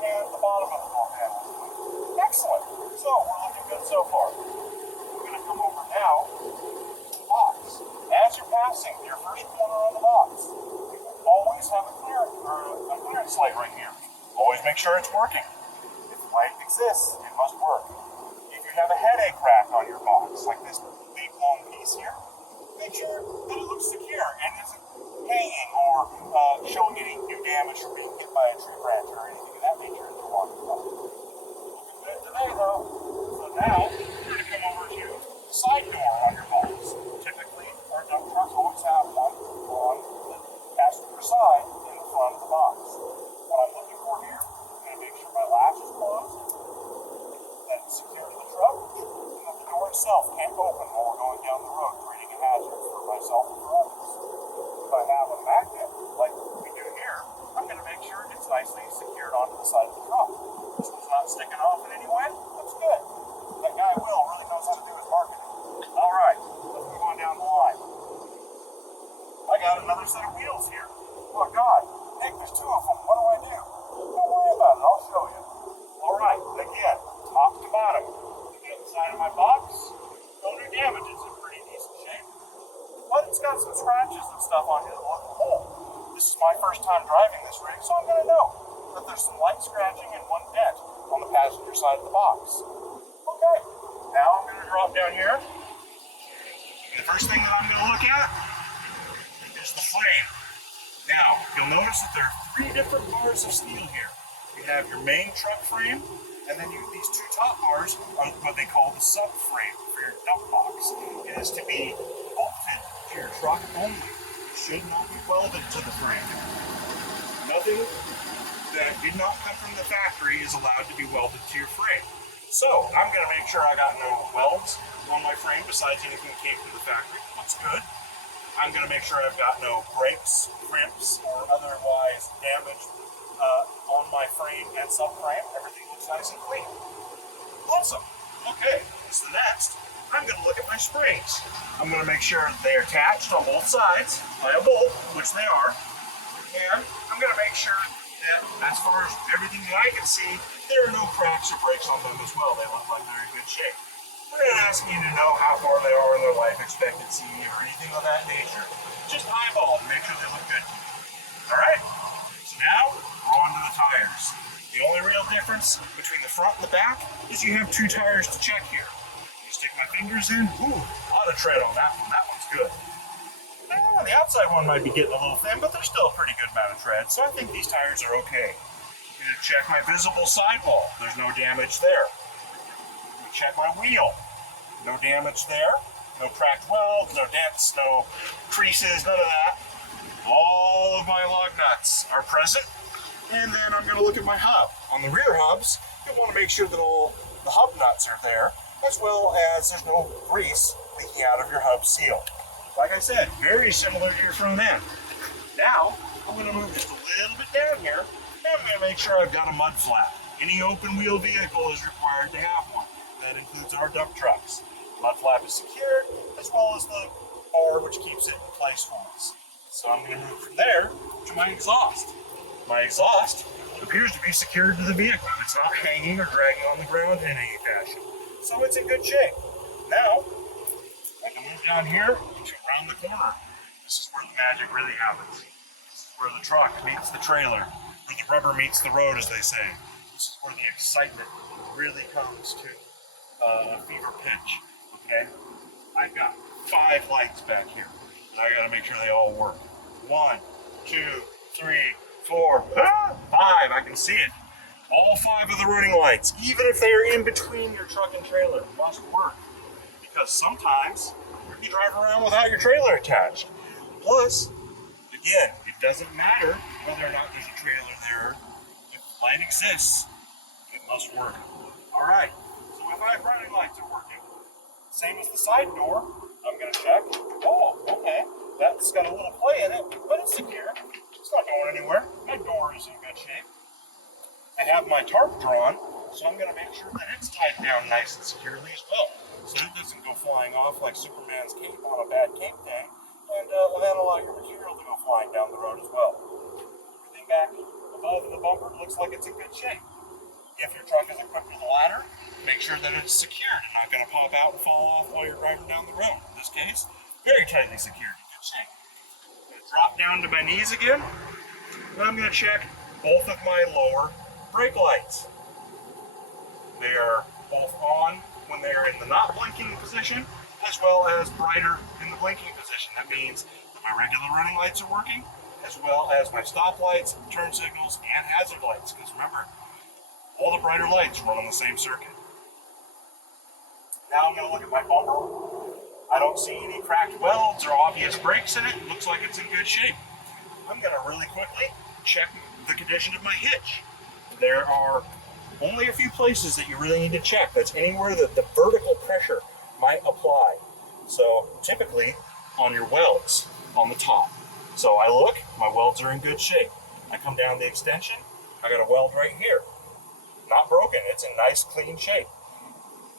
And the bottom of the door panel is clean. Excellent. So, we're looking good so far. We're going to come over now to the box. As you're passing your first corner on the box, you will always have a clearance light right here. Always make sure it's working. If light exists, it must work. If you have a headache rack on your box, like this big long piece here, make sure that it looks secure and isn't hanging or showing any new damage from being hit by a tree branch or anything of that nature as you're walking by. Looking good to okay though. So now, we're going to come over to the side door on your box. Typically, our dump trucks always have one on the passenger side in the front of the box. What I'm looking for here, I'm going to make sure my latch is closed, that it's secure to the truck, and that the door itself can't open while we're going down the road, creating a hazard for myself and for others. If I have a magnet, like we do here, I'm going to make sure it's nicely secured onto the side of the truck. This one's not sticking off in any way. That's good. That guy Will really knows how to do his marketing. All right, let's move on down the line. I got another set of wheels here. Oh God, Nick, there's two of them. What do I do? Don't worry about it. I'll show you. All right, again, top to bottom. You get inside of my box. No new damage. It's in pretty decent shape. But it's got some scratches and stuff on his hole. This is my first time driving this rig, so I'm going to know that there's some light scratching and one dent on the passenger side of the box. Okay, now I'm going to drop down here. The first thing that I'm going to look at is the frame. Now, you'll notice that there are three different bars of steel here. You have your main truck frame, and then these two top bars are what they call the subframe for your dump box. It is to be bolted to your truck only. It should not be welded to the frame. Nothing that did not come from the factory is allowed to be welded to your frame. So, I'm going to make sure I got no welds on my frame besides anything that came from the factory. Looks good. I'm going to make sure I've got no breaks, crimps, or otherwise damage on my frame and subframe. Everything looks nice and clean. Awesome. Okay, so next, I'm going to look at my springs. I'm going to make sure they're attached on both sides by a bolt, which they are. And I'm going to make sure that as far as everything that I can see, there are no cracks or breaks on them as well. They look like they're in good shape. We're not asking you to know how far they are in their life expectancy or anything of that nature. Just eyeball and make sure they look good. Alright, so now we're on to the tires. The only real difference between the front and the back is you have two tires to check here. You stick my fingers in, ooh, a lot of tread on that one. That one's good. Now, the outside one might be getting a little thin, but there's still a pretty good amount of tread, so I think these tires are okay. I'm going to check my visible sidewall. There's no damage there. Check my wheel. No damage there. No cracked welds, no dents, no creases, none of that. All of my lug nuts are present. And then I'm going to look at my hub. On the rear hubs, you want to make sure that all the hub nuts are there, as well as there's no grease leaking out of your hub seal. Like I said, very similar to your front end. Now, I'm going to move just a little bit down here, and I'm going to make sure I've got a mud flap. Any open wheel vehicle is required to have one. That includes our dump trucks. Mud flap is secured, as well as the bar which keeps it in place for us. So I'm going to move from there to my exhaust. My exhaust appears to be secured to the vehicle. It's not hanging or dragging on the ground in any fashion. So it's in good shape. Now, I can move down here to around the corner. This is where the magic really happens. This is where the truck meets the trailer, where the rubber meets the road, as they say. This is where the excitement really comes to a fever pitch, okay? I've got 5 lights back here, and I gotta make sure they all work. 1, 2, 3, 4, 5, I can see it. All 5 of the running lights, even if they are in between your truck and trailer, must work. Because sometimes you drive around without your trailer attached. Plus, again, it doesn't matter whether or not there's a trailer there. If the light exists, it must work. All right. My 5 running lights are working. Same as the side door. I'm going to check. Oh, okay. That's got a little play in it, but it's secure. It's not going anywhere. My door is in good shape. I have my tarp drawn, so I'm going to make sure that it's tied down nice and securely as well, so it doesn't go flying off like Superman's cape on a bad cape day, and then allow your material to go flying down the road as well. Everything back above the bumper looks like it's in good shape. If your truck is equipped with a ladder, make sure that it's secured and not going to pop out and fall off while you're driving down the road. In this case, very tightly secured in good shape. I'm going to drop down to my knees again, and I'm going to check both of my lower brake lights. They are both on when they're in the not blinking position, as well as brighter in the blinking position. That means that my regular running lights are working, as well as my stop lights, turn signals, and hazard lights. Because remember, all the brighter lights run on the same circuit. Now I'm going to look at my bumper. I don't see any cracked welds or obvious breaks in it. It looks like it's in good shape. I'm going to really quickly check the condition of my hitch. There are only a few places that you really need to check. That's anywhere that the vertical pressure might apply. So typically on your welds on the top. So I look, my welds are in good shape. I come down the extension, I got a weld right here. Not broken, it's in nice clean shape.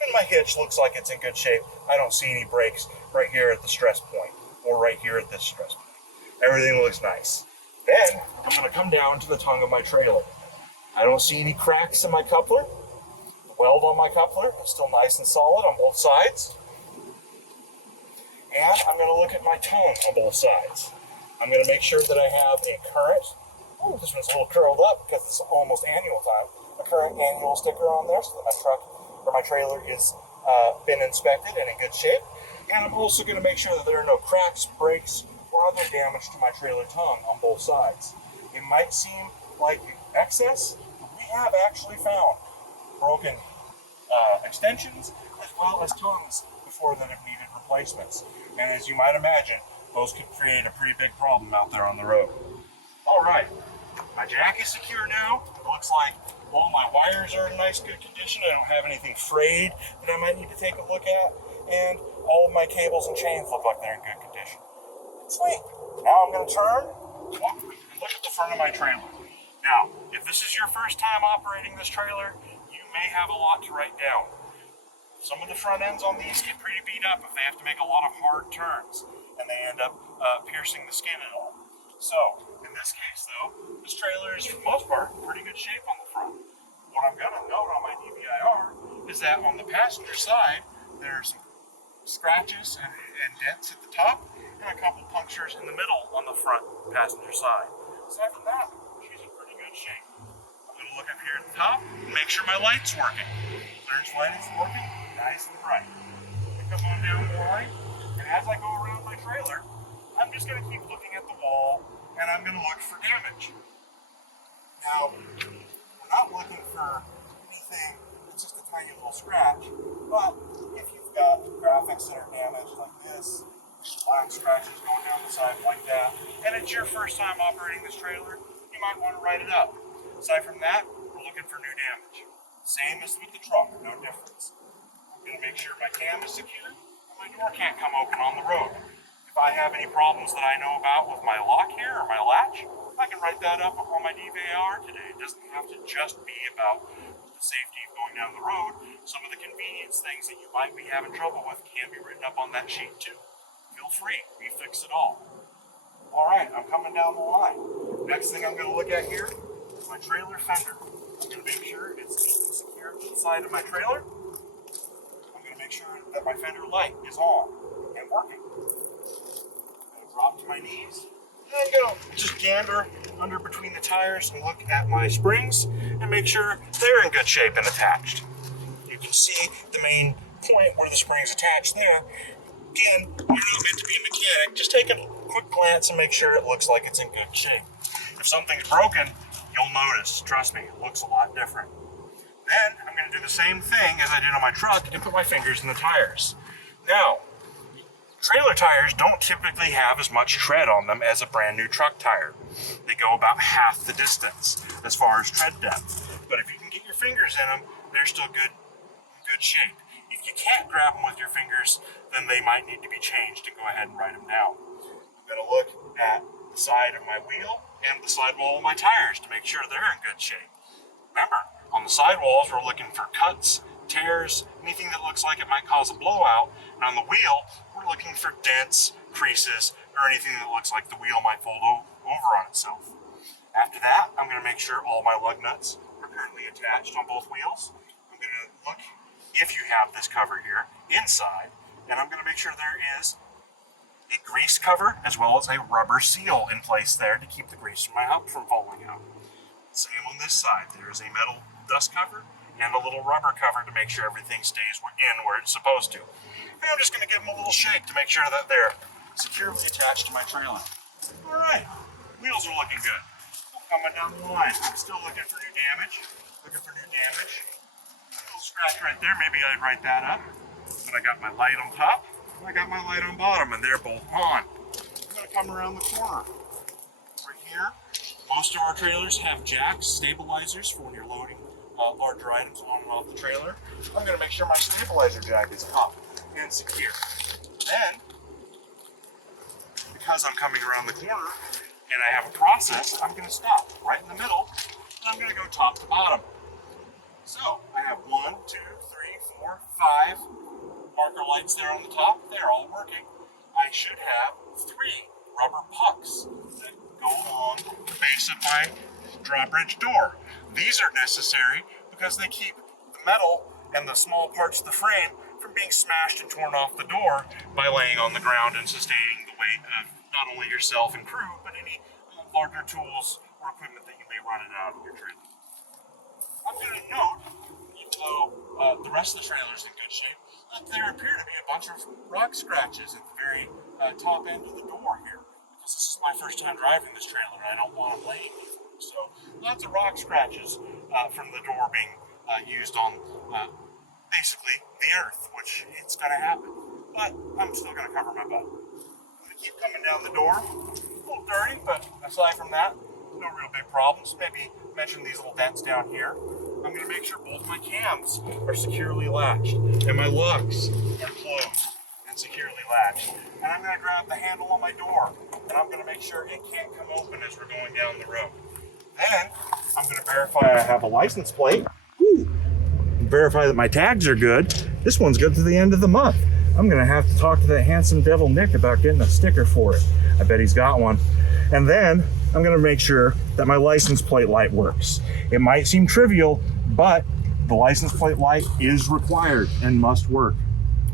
And my hitch looks like it's in good shape. I don't see any breaks right here at the stress point or right here at this stress point. Everything looks nice. Then I'm going to come down to the tongue of my trailer. I don't see any cracks in my coupler. The weld on my coupler is still nice and solid on both sides. And I'm going to look at my tongue on both sides. I'm going to make sure that I have a current. Oh, this one's a little curled up because it's almost annual time. A current annual sticker on there so that my truck or my trailer is been inspected and in good shape. And I'm also going to make sure that there are no cracks, breaks, or other damage to my trailer tongue on both sides. It might seem like excess, but we have actually found broken extensions as well as tongues before that have needed replacements. And as you might imagine, those could create a pretty big problem out there on the road. All right, my jack is secure now. It looks like all my wires are in nice, good condition. I don't have anything frayed that I might need to take a look at. And all of my cables and chains look like they're in good condition. Sweet. Now I'm going to turn, walk, and look at the front of my trailer. Now, if this is your first time operating this trailer, you may have a lot to write down. Some of the front ends on these get pretty beat up if they have to make a lot of hard turns, and they end up piercing the skin and all. So, in this case though, this trailer is for the most part in pretty good shape on the front. What I'm going to note on my DVIR is that on the passenger side, there's some scratches and dents at the top, and a couple punctures in the middle on the front passenger side. Aside from that, she's in pretty good shape. I'm going to look up here at the top and make sure my light's working. Clearance light is working, nice and bright. I come on down the line, and as I go around my trailer, I'm just going to keep looking at the wall, and I'm going to look for damage. Now, we're not looking for anything that's just a tiny little scratch, but if you've got graphics that are damaged like this, line scratches going down the side like that, and it's your first time operating this trailer, you might want to write it up. Aside from that, we're looking for new damage. Same as with the truck, no difference. I'm going to make sure my cam is secure and my door can't come open on the road. If I have any problems that I know about with my lock here or my latch, I can write that up on my DVIR today. It doesn't have to just be about the safety of going down the road. Some of the convenience things that you might be having trouble with can be written up on that sheet too. Feel free, we fix it all. All right, I'm coming down the line. Next thing I'm going to look at here is my trailer fender. I'm going to make sure it's neat and secure to the side of my trailer. I'm going to make sure that my fender light is on and working. I'm going to drop to my knees. And I'm going to just gander under between the tires and look at my springs and make sure they're in good shape and attached. You can see the main point where the spring's attached there. Again, you're not meant to be a mechanic. Just take a quick glance and make sure it looks like it's in good shape. If something's broken, you'll notice. Trust me, it looks a lot different. Then I'm going to do the same thing as I did on my truck and put my fingers in the tires. Now, trailer tires don't typically have as much tread on them as a brand new truck tire. They go about half the distance as far as tread depth. But if you can get your fingers in them, they're still in good shape. If you can't grab them with your fingers, then they might need to be changed, and go ahead and write them down. I'm going to look at the side of my wheel and the sidewall of my tires to make sure they're in good shape. Remember, on the sidewalls, we're looking for cuts, tears, anything that looks like it might cause a blowout. And on the wheel, we're looking for dents, creases, or anything that looks like the wheel might fold over on itself. After that, I'm going to make sure all my lug nuts are currently attached on both wheels. I'm going to look, if you have this cover here, inside, and I'm going to make sure there is a grease cover as well as a rubber seal in place there to keep the grease from my hub from falling out. Same on this side. There is a metal dust cover and a little rubber cover to make sure everything stays in where it's supposed to. And I'm just going to give them a little shake to make sure that they're securely attached to my trailer. All right, wheels are looking good. Coming down the line, I'm still looking for new damage. A little scratch right there, maybe I'd write that up. but I got my light on top, and I got my light on bottom, and they're both on. I'm gonna come around the corner. Right here, most of our trailers have jacks, stabilizers for when you're loading larger items on and off the trailer. I'm gonna make sure my stabilizer jack is up and secure. Then, because I'm coming around the corner and I have a process, I'm gonna stop right in the middle, and I'm gonna go top to bottom. So, I have 1, 2, 3, 4, 5 marker lights there on the top. They're all working. I should have 3 rubber pucks that go along the base of my drawbridge door. These are necessary because they keep the metal and the small parts of the frame from being smashed and torn off the door by laying on the ground and sustaining the weight of not only yourself and crew, but any larger tools or equipment that you may run in out of your trailer. I'm going to note, even though the rest of the trailer is in good shape, that there appear to be a bunch of rock scratches at the very top end of the door here. Because this is my first time driving this trailer, and I don't want them laying before. So lots of rock scratches from the door being used on basically the earth, which it's going to happen. But I'm still going to cover my butt. I'm going to keep coming down the door. A little dirty, but aside from that, no real big problems. Maybe mention these little dents down here. I'm going to make sure both my cams are securely latched and my locks are closed and securely latched. And I'm going to grab the handle on my door and I'm going to make sure it can't come open as we're going down the road. Then I'm going to verify I have a license plate. Verify that my tags are good. This one's good to the end of the month. I'm going to have to talk to that handsome devil Nick about getting a sticker for it. I bet he's got one. And then I'm going to make sure that my license plate light works. It might seem trivial, but the license plate light is required and must work.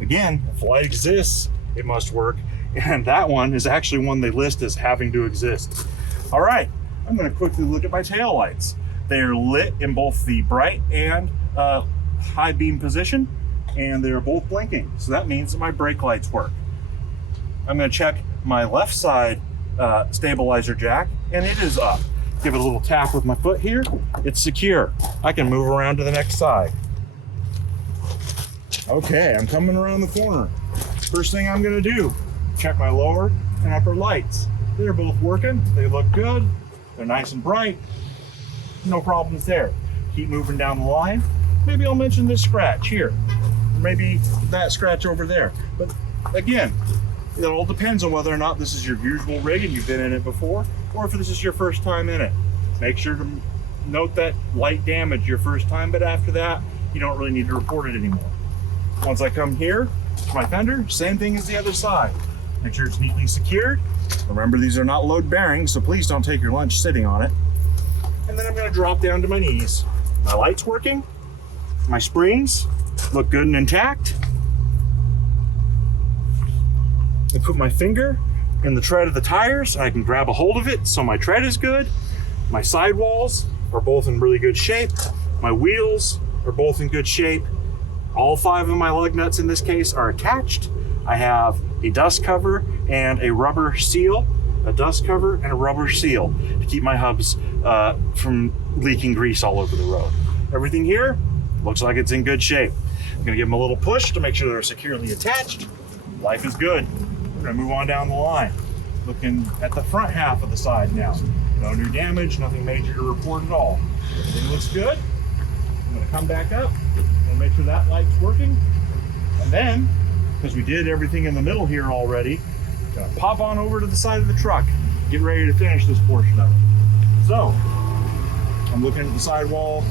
Again, if the light exists, it must work. And that one is actually one they list as having to exist. All right, I'm going to quickly look at my tail lights. They are lit in both the bright and high beam position, and they're both blinking. So that means that my brake lights work. I'm going to check my left side stabilizer jack, and it is up. Give it a little tap with my foot here. It's secure. I can move around to the next side. Okay, I'm coming around the corner. First thing I'm going to do, check my lower and upper lights. They're both working. They look good. They're nice and bright. No problems there. Keep moving down the line. Maybe I'll mention this scratch here. Or maybe that scratch over there. But again, it all depends on whether or not this is your usual rig and you've been in it before, or if this is your first time in it. Make sure to note that light damage your first time, but after that, you don't really need to report it anymore. Once I come here to my fender, same thing as the other side. Make sure it's neatly secured. Remember, these are not load bearing, so please don't take your lunch sitting on it. And then I'm going to drop down to my knees. My light's working. My springs look good and intact. I put my finger in the tread of the tires and I can grab a hold of it so my tread is good. My sidewalls are both in really good shape. My wheels are both in good shape. All 5 of my lug nuts in this case are attached. I have a dust cover and a rubber seal, a dust cover and a rubber seal to keep my hubs from leaking grease all over the road. Everything here looks like it's in good shape. I'm gonna give them a little push to make sure they're securely attached. Life is good. We're gonna move on down the line. Looking at the front half of the side now. No new damage, nothing major to report at all. Everything looks good. I'm gonna come back up and make sure that light's working. And then, because we did everything in the middle here already, I'm gonna pop on over to the side of the truck, get ready to finish this portion of it. So, I'm looking at the sidewall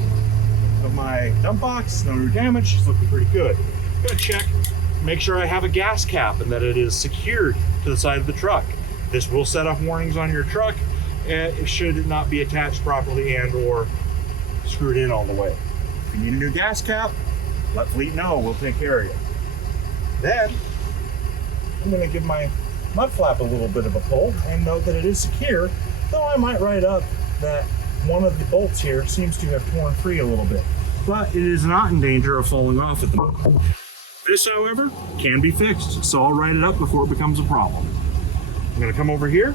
of my dump box, no new damage, it's looking pretty good. I'm gonna check, make sure I have a gas cap and that it is secured to the side of the truck. This will set off warnings on your truck should it not be attached properly and or screwed in all the way. If you need a new gas cap, let Fleet know, we'll take care of you. Then, I'm gonna give my mud flap a little bit of a pull and note that it is secure, though I might write up that one of the bolts here seems to have torn free a little bit, but it is not in danger of falling off at the moment. This, however, can be fixed, so I'll write it up before it becomes a problem. I'm gonna come over here.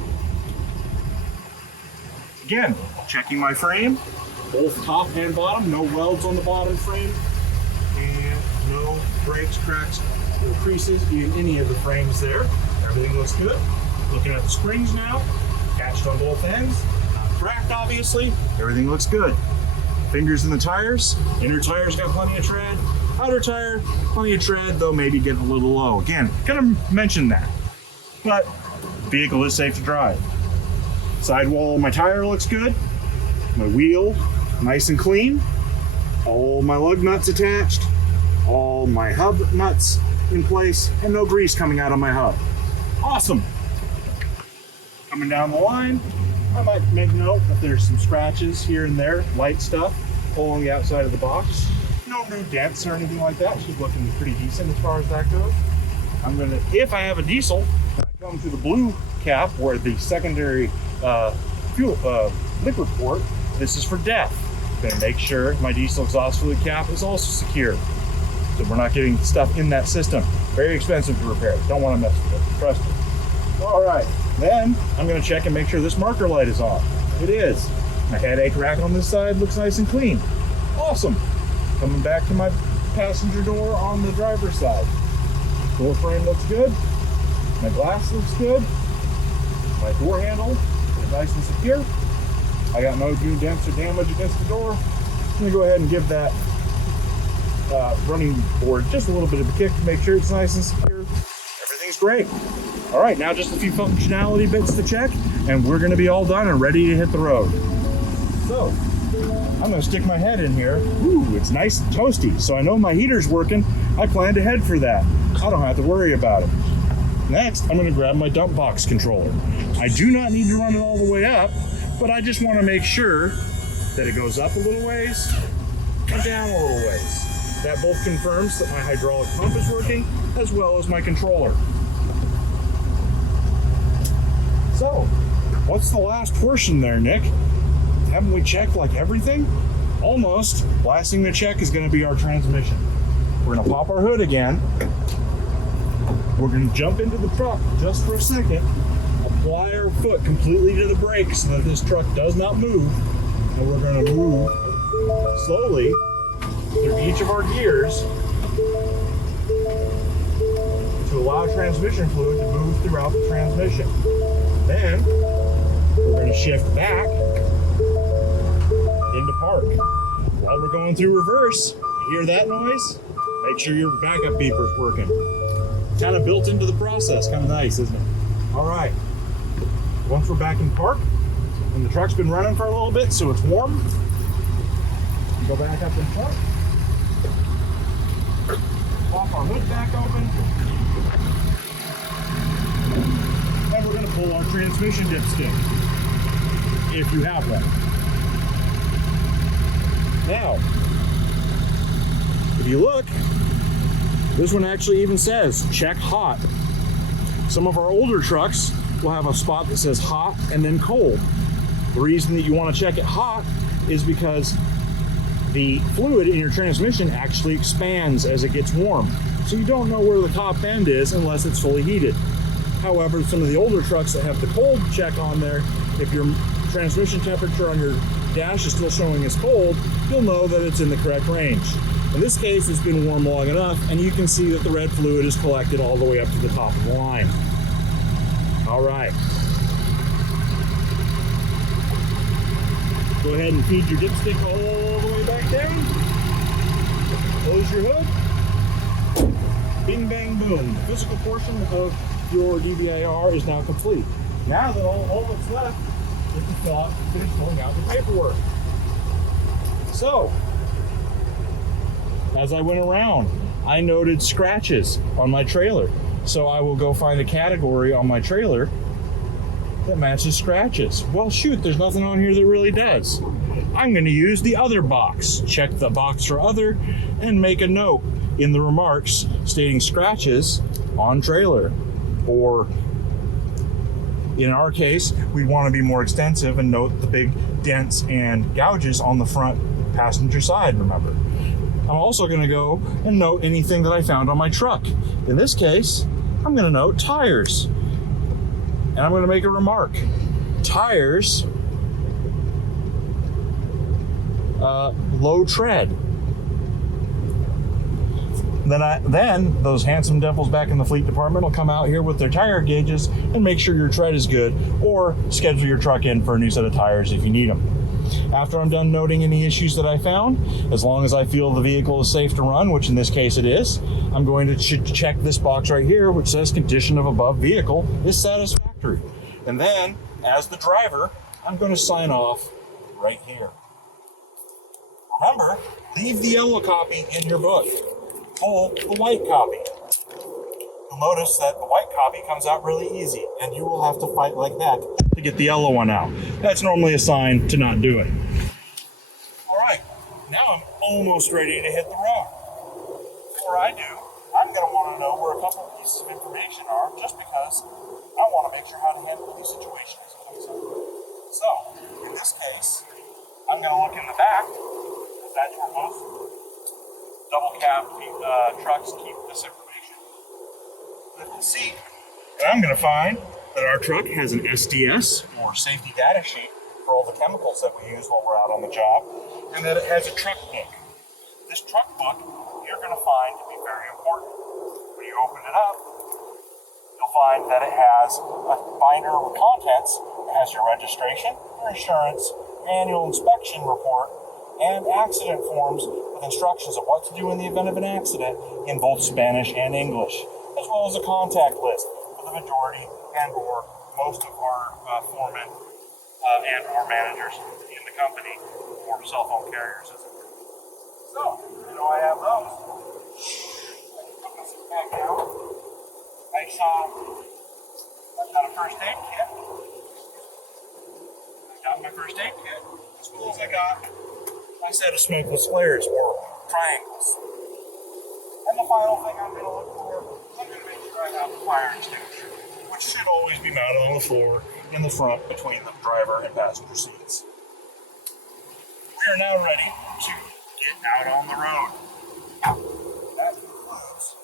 Again, checking my frame, both top and bottom, no welds on the bottom frame, and no breaks, cracks, No creases in any of the frames there. Everything looks good. Looking at the springs now, attached on both ends. Not cracked, obviously. Everything looks good. Fingers in the tires. Inner tire's got plenty of tread. Outer tire, plenty of tread, though maybe getting a little low. Again, gonna mention that. But vehicle is safe to drive. Sidewall of my tire looks good. My wheel, nice and clean. All my lug nuts attached. All my hub nuts in place, and no grease coming out of my hub. Awesome. Coming down the line, I might make note that there's some scratches here and there, light stuff, along the outside of the box. No new dents or anything like that. She's looking pretty decent as far as that goes. I'm gonna, if I have a diesel, when I come to the blue cap where the secondary fuel liquid port, this is for DEF. Gonna make sure my diesel exhaust fluid cap is also secure, so we're not getting stuff in that system. Very expensive to repair. Don't want to mess with it. Trust me. All right, then I'm going to check and make sure this marker light is on. It is. My headache rack on this side looks nice and clean. Awesome. Coming back to my passenger door on the driver's side. Door frame looks good. My glass looks good. My door handle is nice and secure. I got no new dents or damage against the door. I'm going to go ahead and give that running board just a little bit of a kick to make sure it's nice and secure. Everything's great. All right, now just a few functionality bits to check, and we're gonna be all done and ready to hit the road. So, I'm gonna stick my head in here. Ooh, it's nice and toasty, so I know my heater's working. I plan to head for that. I don't have to worry about it. Next, I'm gonna grab my dump box controller. I do not need to run it all the way up, but I just wanna make sure that it goes up a little ways and down a little ways. That both confirms that my hydraulic pump is working, as well as my controller. So, what's the last portion there, Nick? Haven't we checked like everything? Almost. Last thing to check is going to be our transmission. We're going to pop our hood again. We're going to jump into the truck just for a second, apply our foot completely to the brake so that this truck does not move, and we're going to move slowly through each of our gears to allow transmission fluid to move throughout the transmission. Then we're going to shift back into park. While we're going through reverse, you hear that noise? Make sure your backup beeper's working. Kind of built into the process. Kind of nice, isn't it? All right. Once we're back in park, and the truck's been running for a little bit, so it's warm, go back up in park. Pop our hood back open. And we're going to pull our transmission dipstick, if you have one. Now, if you look, this one actually even says, check hot. Some of our older trucks will have a spot that says hot and then cold. The reason that you want to check it hot is because the fluid in your transmission actually expands as it gets warm. So you don't know where the top end is unless it's fully heated. However, some of the older trucks that have the cold check on there, if your transmission temperature on your dash is still showing as cold, you'll know that it's in the correct range. In this case, it's been warm long enough, and you can see that the red fluid is collected all the way up to the top of the line. All right. Go ahead and feed your dipstick all the way back down. Close your hood. Bing, bang, boom. The physical portion of your DVIR is now complete. Now that all that's left is to finish filling out the paperwork. So, as I went around, I noted scratches on my trailer. So I will go find a category on my trailer that matches scratches. Well, shoot, there's nothing on here that really does. I'm going to use the other box. Check the box for other and make a note in the remarks stating scratches on trailer. Or in our case, we'd want to be more extensive and note the big dents and gouges on the front passenger side, remember. I'm also going to go and note anything that I found on my truck. In this case, I'm going to note tires. And I'm going to make a remark. Tires, low tread. Then those handsome devils back in the fleet department will come out here with their tire gauges and make sure your tread is good, or schedule your truck in for a new set of tires if you need them. After I'm done noting any issues that I found, as long as I feel the vehicle is safe to run, which in this case it is, I'm going to check this box right here, which says condition of above vehicle is satisfactory. And then, as the driver, I'm going to sign off right here. Remember, leave the yellow copy in your book. Pull the white copy. You'll notice that the white copy comes out really easy, and you will have to fight like that to get the yellow one out. That's normally a sign to not do it. All right, now I'm almost ready to hit the road. Before I do, I'm going to want to know where a couple of pieces of information are, just because I want to make sure how to handle these situations. So, in this case, I'm going to look in the back, because that's where most double cab trucks keep this information. Lift the seat, and I'm going to find that our truck has an SDS, or safety data sheet, for all the chemicals that we use while we're out on the job, and that it has a truck book. This truck book you're going to find to be very important. When you open it up, you'll find that it has a binder with contents. It has your registration, your insurance, annual inspection report, and accident forms with instructions of what to do in the event of an accident in both Spanish and English, as well as a contact list for the majority and or most of our foremen and or managers in the company or cell phone carriers. So, you know I have those. I can put this back down. I've got a first aid kit. I got my first aid kit, as well as I got my set of smokeless flares, or triangles. And the final thing I'm going to look for, I'm going to make sure I have a fire extinguisher, which should always be mounted on the floor in the front between the driver and passenger seats. We are now ready to get out on the road. That concludes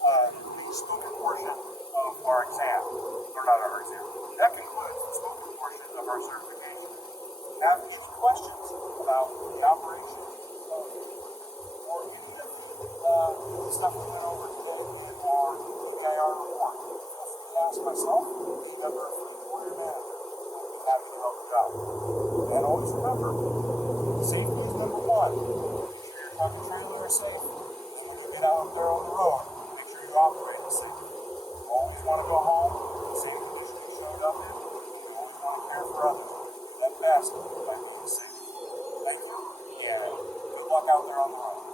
the spoken portion of our exam, or not our exam. That concludes the spoken portion of our certification. Have any questions about the operation of, or any of the stuff we went over today in our DVIR report? Ask myself, the member of the board or manager. I'm happy to help you out. And always remember, safety is number one. Make sure your truck and trailer are safe. And when you get out there on the road, make sure you're operating safe. You always want to go home in the same condition you showed up in. You always want to care for others. That best by being safe. Thank you, and good luck out there on the road.